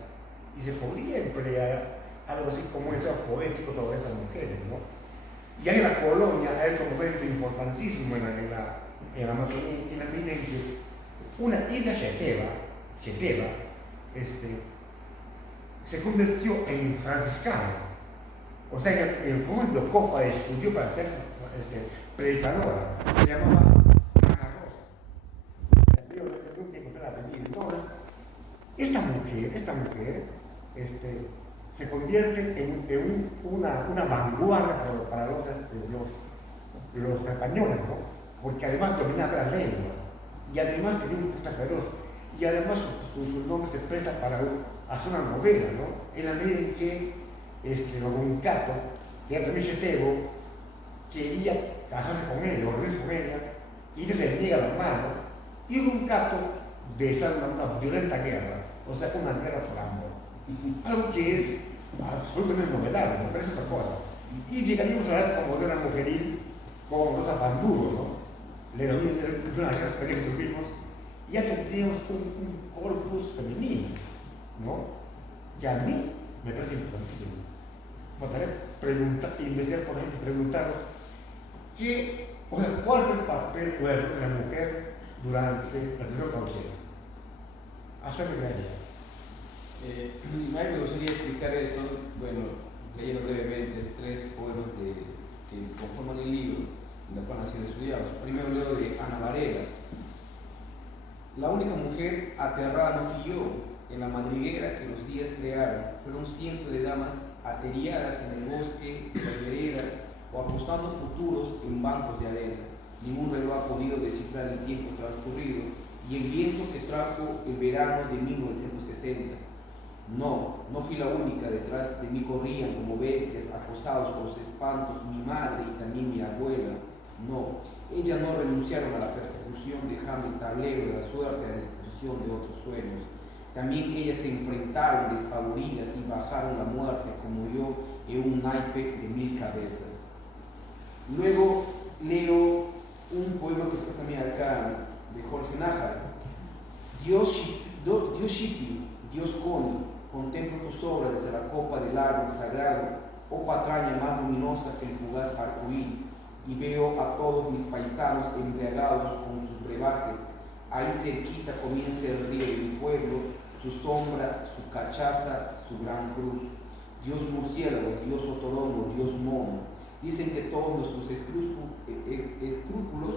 y se podría emplear algo así como ensayos poéticos sobre esas mujeres, ¿no? Y hay en la colonia hay otro momento importantísimo en la Amazonía, en la medida en que una isla Cheteva, se convirtió en franciscana, O sea, el momento Copa estudió para ser predicadora, se llamaba Ana Rosa. Yo nunca encontré el apellido. Entonces, esta mujer se convierte en una vanguardia para los españoles, ¿no? Porque además dominaba las lenguas, y además tenía un punta feroz, y además su nombre se presta para hacer una novela, ¿no? En la medida en que Roncato, que era también setero, quería casarse con ella, o reunirse con ella, y ella le niega la mano, y Roncato desata una violenta guerra, o sea, una guerra por amor. Algo que es absolutamente novedad, me parece otra cosa. Y llegaríamos a la como de una mujeril con Rosa Panduro, ¿no? La heroína de una de las películas que tuvimos, y ya tendríamos un corpus femenino, ¿no? Que a mí me parece importantísimo. Podré investigar, por ejemplo, preguntaros cuál fue el papel de la mujer durante la Primera Concepción. Hacerme la idea. Me gustaría explicar esto, bueno, leyendo brevemente 3 poemas que conforman el libro, en el cual han sido estudiados. Primero leo de Ana Varela. La única mujer aterrada no fui yo, en la madriguera que los días crearon. Fueron cientos de damas ateriadas en el bosque, en las veredas, o apostando futuros en bancos de arena. Ningún reloj ha podido descifrar el tiempo transcurrido y el viento que trajo el verano de 1970. No fui la única, detrás de mí corrían como bestias, acosados por los espantos, mi madre y también mi abuela. No, ellas no renunciaron a la persecución, dejando el tablero de la suerte a disposición de otros sueños. También ellas se enfrentaron despavoridas y bajaron la muerte como yo en un naipe de 1000 cabezas. Luego leo un poema que está también acá, de Jorge Nájera. Dios Shipi, Dios Coni, contemplo tus obras desde la copa del árbol sagrado, oh patraña más luminosa que el fugaz arcoíris, y veo a todos mis paisanos embriagados con sus brebajes. Ahí cerquita comienza el río de mi pueblo, su sombra, su cachaza, su gran cruz. Dios murciélago, Dios otorongo, Dios mono. Dicen que todos nuestros escrúpulos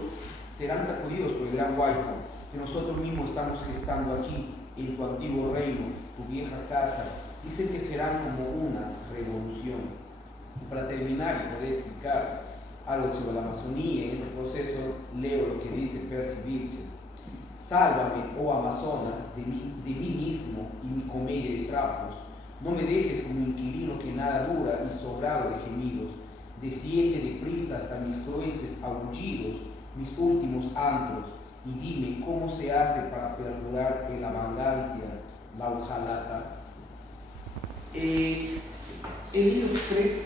serán sacudidos por el gran Huayco, que nosotros mismos estamos gestando aquí, en tu antiguo reino, tu vieja casa. Dicen que serán como una revolución. Y para terminar y poder explicar algo sobre la Amazonía en este proceso, leo lo que dice Percy Vilches. Sálvame, oh Amazonas, de mí mismo y mi comedia de trapos. No me dejes como inquilino que nada dura y sobrado de gemidos. Desciende deprisa hasta mis cruentes aullidos, mis últimos antros, y dime cómo se hace para perdurar en la abundancia, la hojalata. He leído 3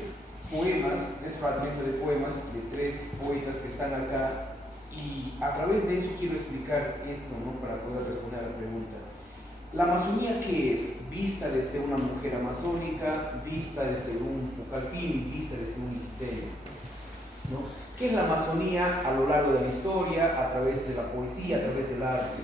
poemas, 3 fragmentos de poemas de 3 poetas que están acá, y a través de eso quiero explicar esto, ¿no? Para poder responder a la pregunta. ¿La Amazonía qué es? Vista desde una mujer amazónica, vista desde un pucalpín, vista desde un iquiteño, ¿no? ¿Qué es la Amazonía a lo largo de la historia, a través de la poesía, a través del arte?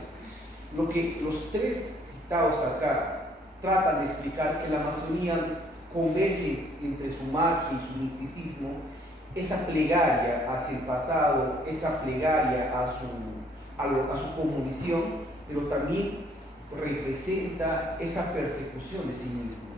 Lo que los 3 citados acá tratan de explicar que la Amazonía converge entre su magia y su misticismo, esa plegaria hacia el pasado, esa plegaria a su conmovisión, pero también representa esa persecución de sí mismo,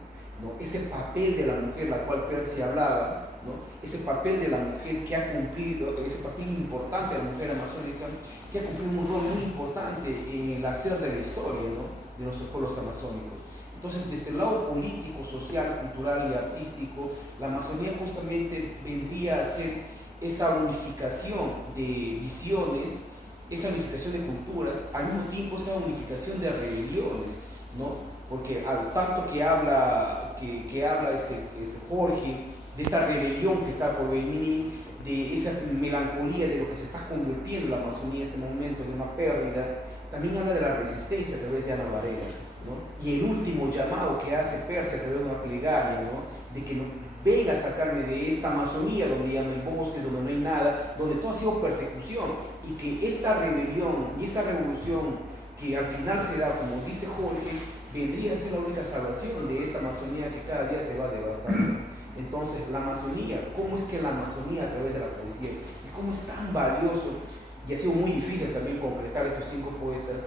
¿no? Ese papel de la mujer, la cual Percy hablaba, ¿no? Ese papel de la mujer que ha cumplido, ese papel importante de la mujer amazónica, que ha cumplido un rol muy importante en el hacer de la historia, ¿no? De nuestros pueblos amazónicos. Entonces, desde el lado político, social, cultural y artístico, la Amazonía justamente vendría a ser esa unificación de visiones, esa unificación de culturas, al mismo tiempo esa unificación de religiones, ¿no? Porque al tanto que habla Jorge de esa rebelión que está por venir, de esa melancolía de lo que se está convirtiendo la Amazonía en este momento en una pérdida, también habla de la resistencia a través de Ana Varela, ¿no? Y el último llamado que hace Percy a través de una plegaria, ¿no? De que no venga a sacarme de esta Amazonía donde ya no hay bosque, donde no hay nada, donde todo ha sido persecución, y que esta rebelión y esta revolución que al final se da, como dice Jorge, vendría a ser la única salvación de esta Amazonía que cada día se va devastando. Entonces, la Amazonía, ¿cómo es que la Amazonía a través de la poesía, y cómo es tan valioso, y ha sido muy difícil también concretar estos 5 poetas,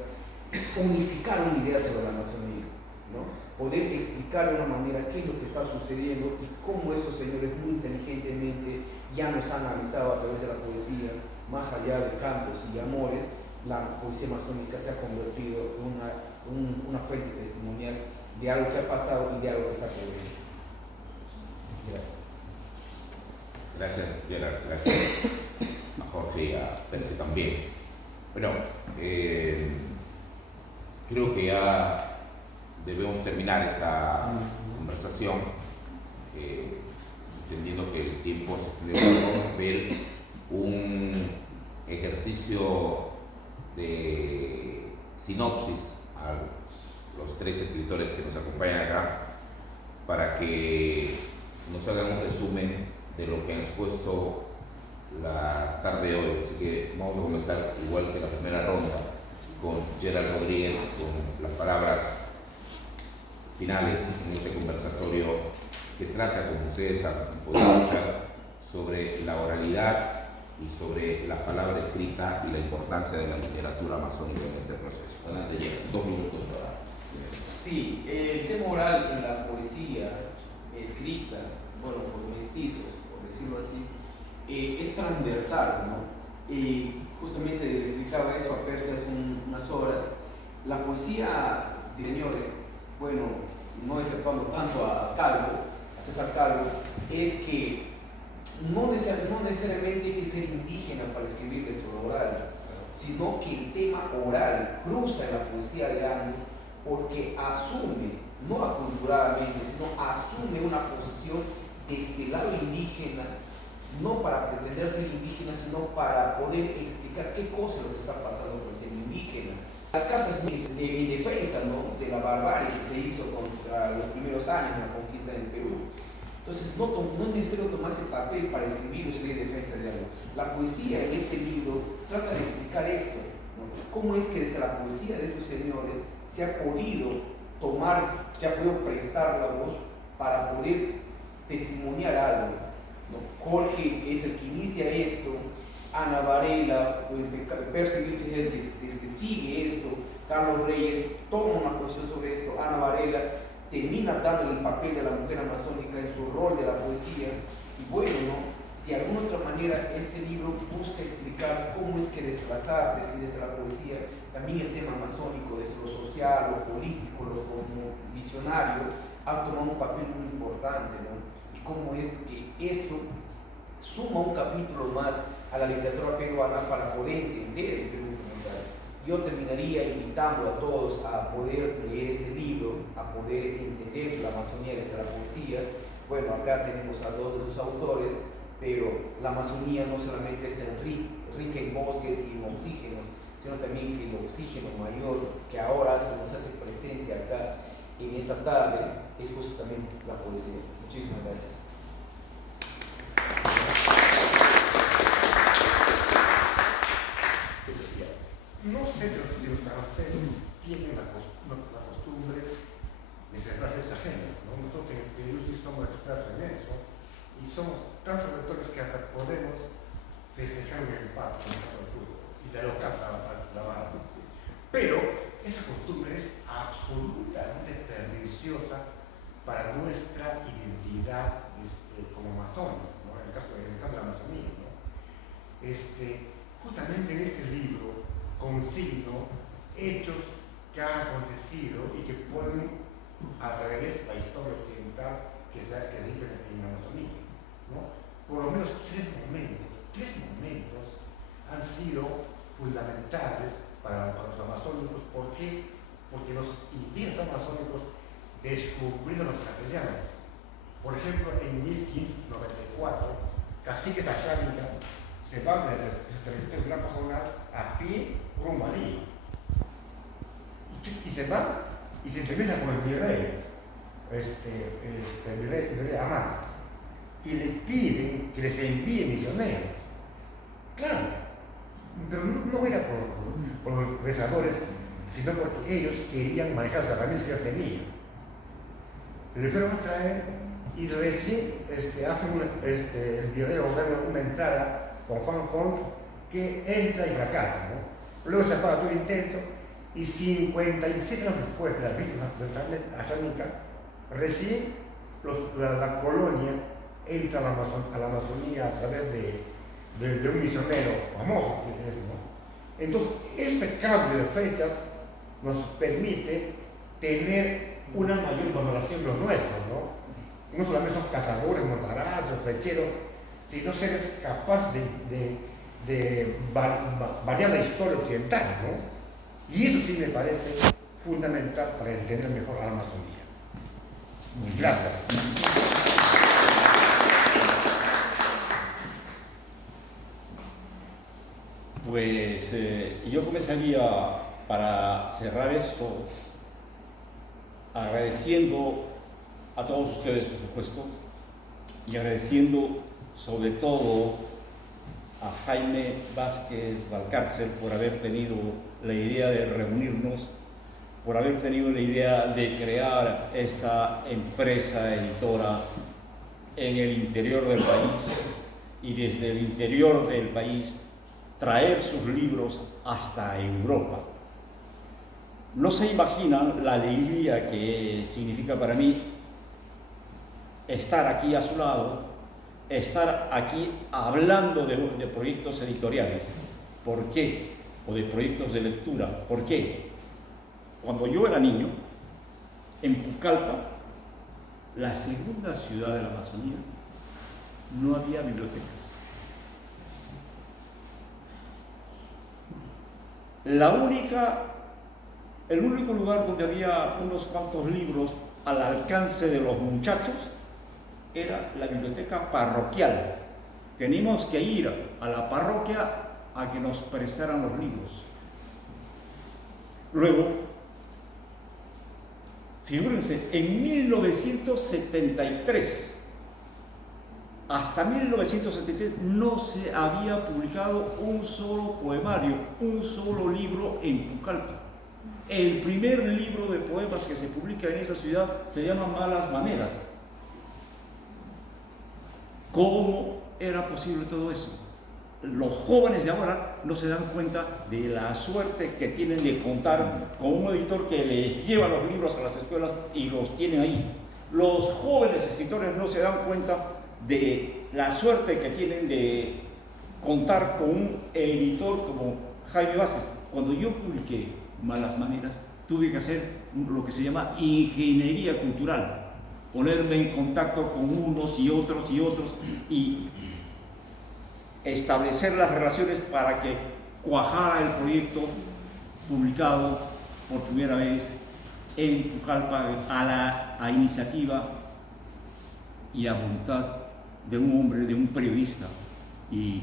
unificar una idea sobre la Amazonía, ¿no? Poder explicar de una manera qué es lo que está sucediendo y cómo estos señores muy inteligentemente ya nos han avisado a través de la poesía, más allá de cantos y amores, la poesía amazónica se ha convertido en una fuente testimonial de algo que ha pasado y de algo que está por venir. Gracias. Gracias, Gerard. Gracias a Jorge y a Percy también. Bueno, creo que ya debemos terminar esta conversación, entendiendo que el tiempo se extendió. Vamos a ver un ejercicio de sinopsis a los 3 escritores que nos acompañan acá, para que nos hagan un resumen de lo que han expuesto la tarde de hoy. Así que vamos a comenzar igual que la primera ronda, con Gerard Rodríguez, con las palabras finales en este conversatorio que trata, como ustedes han podido escuchar, sobre la oralidad y sobre la palabra escrita y la importancia de la literatura amazónica en este proceso. Adelante, Gerard, 2 minutos para... Sí, el tema oral en la poesía escrita, bueno, por mestizos, por decirlo así, es transversal, ¿no? Justamente le explicaba eso a Percy hace unas horas. La poesía de señores, bueno, no exceptuando tanto a César Calvo, es que no necesariamente hay que ser indígena para escribir sobre oral, sino que el tema oral cruza en la poesía de Gandhi porque asume, no aculturadamente, sino asume una posición de este lado indígena, no para pretender ser indígena, sino para poder explicar qué cosa es lo que está pasando con el tema indígena. Las casas de defensa, ¿no?, de la barbarie que se hizo contra los primeros años de la conquista del Perú. Entonces, no es necesario tomar ese papel para escribir de defensa de algo. La poesía en este libro trata de explicar esto, ¿no? Cómo es que desde la poesía de estos señores se ha podido prestar la voz para poder testimoniar algo, ¿no? Jorge es el que inicia esto, Ana Varela, pues Percy Vilches es el que sigue esto, Carlos Reyes toma una posición sobre esto, Ana Varela termina dándole el papel de la mujer amazónica en su rol de la poesía, y bueno, ¿no?, de alguna otra manera este libro busca explicar cómo es que desde las artes y desde la poesía también el tema amazónico, desde lo social, lo político, lo visionario, ha tomado un papel muy importante, ¿no? Y cómo es que esto suma un capítulo más a la literatura peruana para poder entender el Perú como tal. Yo terminaría invitando a todos a poder leer este libro, a poder entender la Amazonía desde la poesía. Bueno, acá tenemos a 2 de los autores, pero la Amazonía no solamente es rica en bosques y en oxígeno, sino también que el oxígeno mayor que ahora se nos hace presente acá en esta tarde es justo también la poesía. Muchísimas gracias. No sé si los franceses tienen la costumbre de celebrar fiestas ajenas, ¿no? Nosotros en el Perú sí somos expertos en eso y somos tan sobre que hasta podemos festejar un empate y de local para trabajar. Pero esa costumbre es absolutamente perniciosa para nuestra identidad como amazónicos, ¿no? En el caso de la Amazonía, ¿no? Justamente en este libro consigno hechos que han acontecido y que ponen al revés la historia occidental que se hizo en la Amazonía, ¿no? Por lo menos tres momentos han sido fundamentales para los amazónicos. ¿Por qué? Porque los indígenas amazónicos descubrieron los castellanos. Por ejemplo, en 1594, caciques Ayánica se van desde el territorio del Gran Pajonal a pie rumbo a Lima. Y se van y se entrevistan con el virrey, virrey Amán, y le piden que les envíe misioneros. Claro, pero no era por los rezadores, sino porque ellos querían manejar las herramientas que ellos tenían. Le fueron a traer y recién hacen el video, una entrada con Juan Font que entra y fracasa, ¿no? Luego se apaga todo el intento y 57 años después de la víctima asánica, recién la colonia entra a la Amazonía a través de un misionero famoso que es, ¿no? Entonces, este cambio de fechas nos permite tener una mayor valoración de los nuestros, ¿no? No solamente son cazadores, montarazos, flecheros, sino seres capaces de variar la historia occidental, ¿no? Y eso sí me parece fundamental para entender mejor a la Amazonía. Gracias. Pues yo comenzaría, para cerrar esto, agradeciendo a todos ustedes, por supuesto, y agradeciendo sobre todo a Jaime Vázquez Valcárcel por haber tenido la idea de reunirnos, por haber tenido la idea de crear esta empresa editora en el interior del país y desde el interior del país traer sus libros hasta Europa. No se imaginan la alegría que significa para mí estar aquí a su lado, estar aquí hablando de proyectos editoriales. ¿Por qué? O de proyectos de lectura. ¿Por qué? Cuando yo era niño, en Pucallpa, la segunda ciudad de la Amazonía, no había bibliotecas. El único lugar donde había unos cuantos libros al alcance de los muchachos era la biblioteca parroquial. Teníamos que ir a la parroquia a que nos prestaran los libros. Luego, figúrense, en 1973, hasta 1973 no se había publicado un solo poemario, un solo libro en Pucallpa. El primer libro de poemas que se publica en esa ciudad se llama Malas Maneras. ¿Cómo era posible todo eso? Los jóvenes de ahora no se dan cuenta de la suerte que tienen de contar con un editor que les lleva los libros a las escuelas y los tiene ahí. Los jóvenes escritores no se dan cuenta de la suerte que tienen de contar con un editor como Jaime Vázquez. Cuando yo publiqué Malas Maneras, tuve que hacer lo que se llama ingeniería cultural, ponerme en contacto con unos y otros y establecer las relaciones para que cuajara el proyecto publicado por primera vez en Pucallpa a iniciativa y a voluntad de un hombre, de un periodista. Y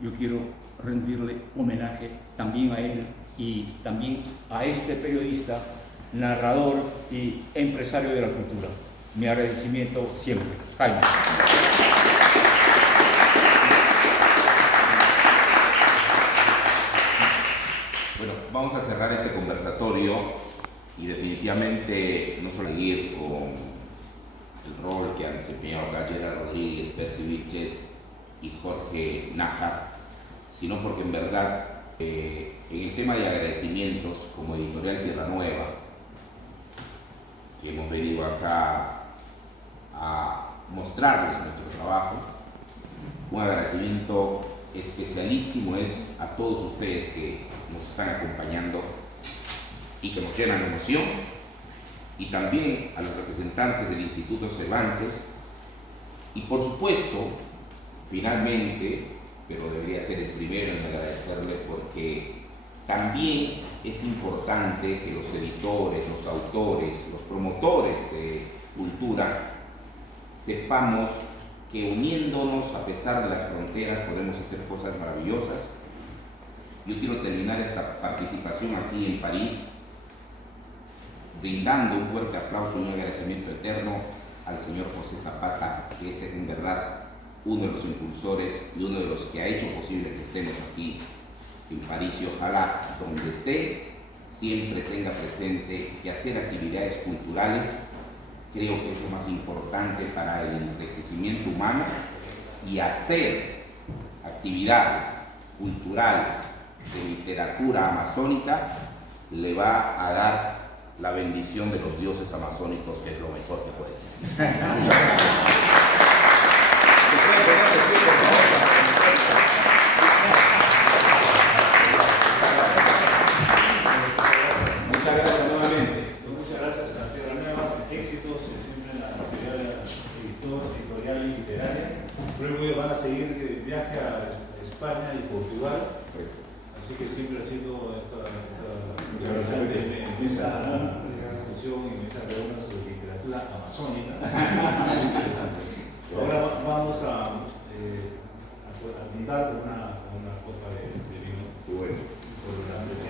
yo quiero rendirle homenaje también a él y también a este periodista, narrador y empresario de la cultura. Mi agradecimiento siempre. Jaime. Bueno, vamos a cerrar este conversatorio y definitivamente no solo seguir con el rol que han desempeñado Gallera Rodríguez, Percy Vilches y Jorge Nájar, sino porque en verdad en el tema de agradecimientos como Editorial Tierra Nueva, que hemos venido acá a mostrarles nuestro trabajo, un agradecimiento especialísimo es a todos ustedes que nos están acompañando y que nos llenan de emoción, y también a los representantes del Instituto Cervantes, y por supuesto, finalmente, pero debería ser el primero en agradecerle porque también es importante que los editores, los autores, los promotores de cultura sepamos que uniéndonos a pesar de las fronteras podemos hacer cosas maravillosas. Yo quiero terminar esta participación aquí en París brindando un fuerte aplauso y un agradecimiento eterno al señor José Zapata, que es en verdad uno de los impulsores y uno de los que ha hecho posible que estemos aquí en París, y ojalá donde esté siempre tenga presente que hacer actividades culturales creo que es lo más importante para el enriquecimiento humano, y hacer actividades culturales de literatura amazónica le va a dar la bendición de los dioses amazónicos, que es lo mejor que puede existir. Muchas gracias nuevamente. Muchas gracias a Tierra Nueva, éxitos siempre en la actividad editorial y literaria. Luego van a seguir el viaje a España y Portugal, así que siempre ha sido esta interesante mesa discusión y mesa reunión sobre literatura amazónica.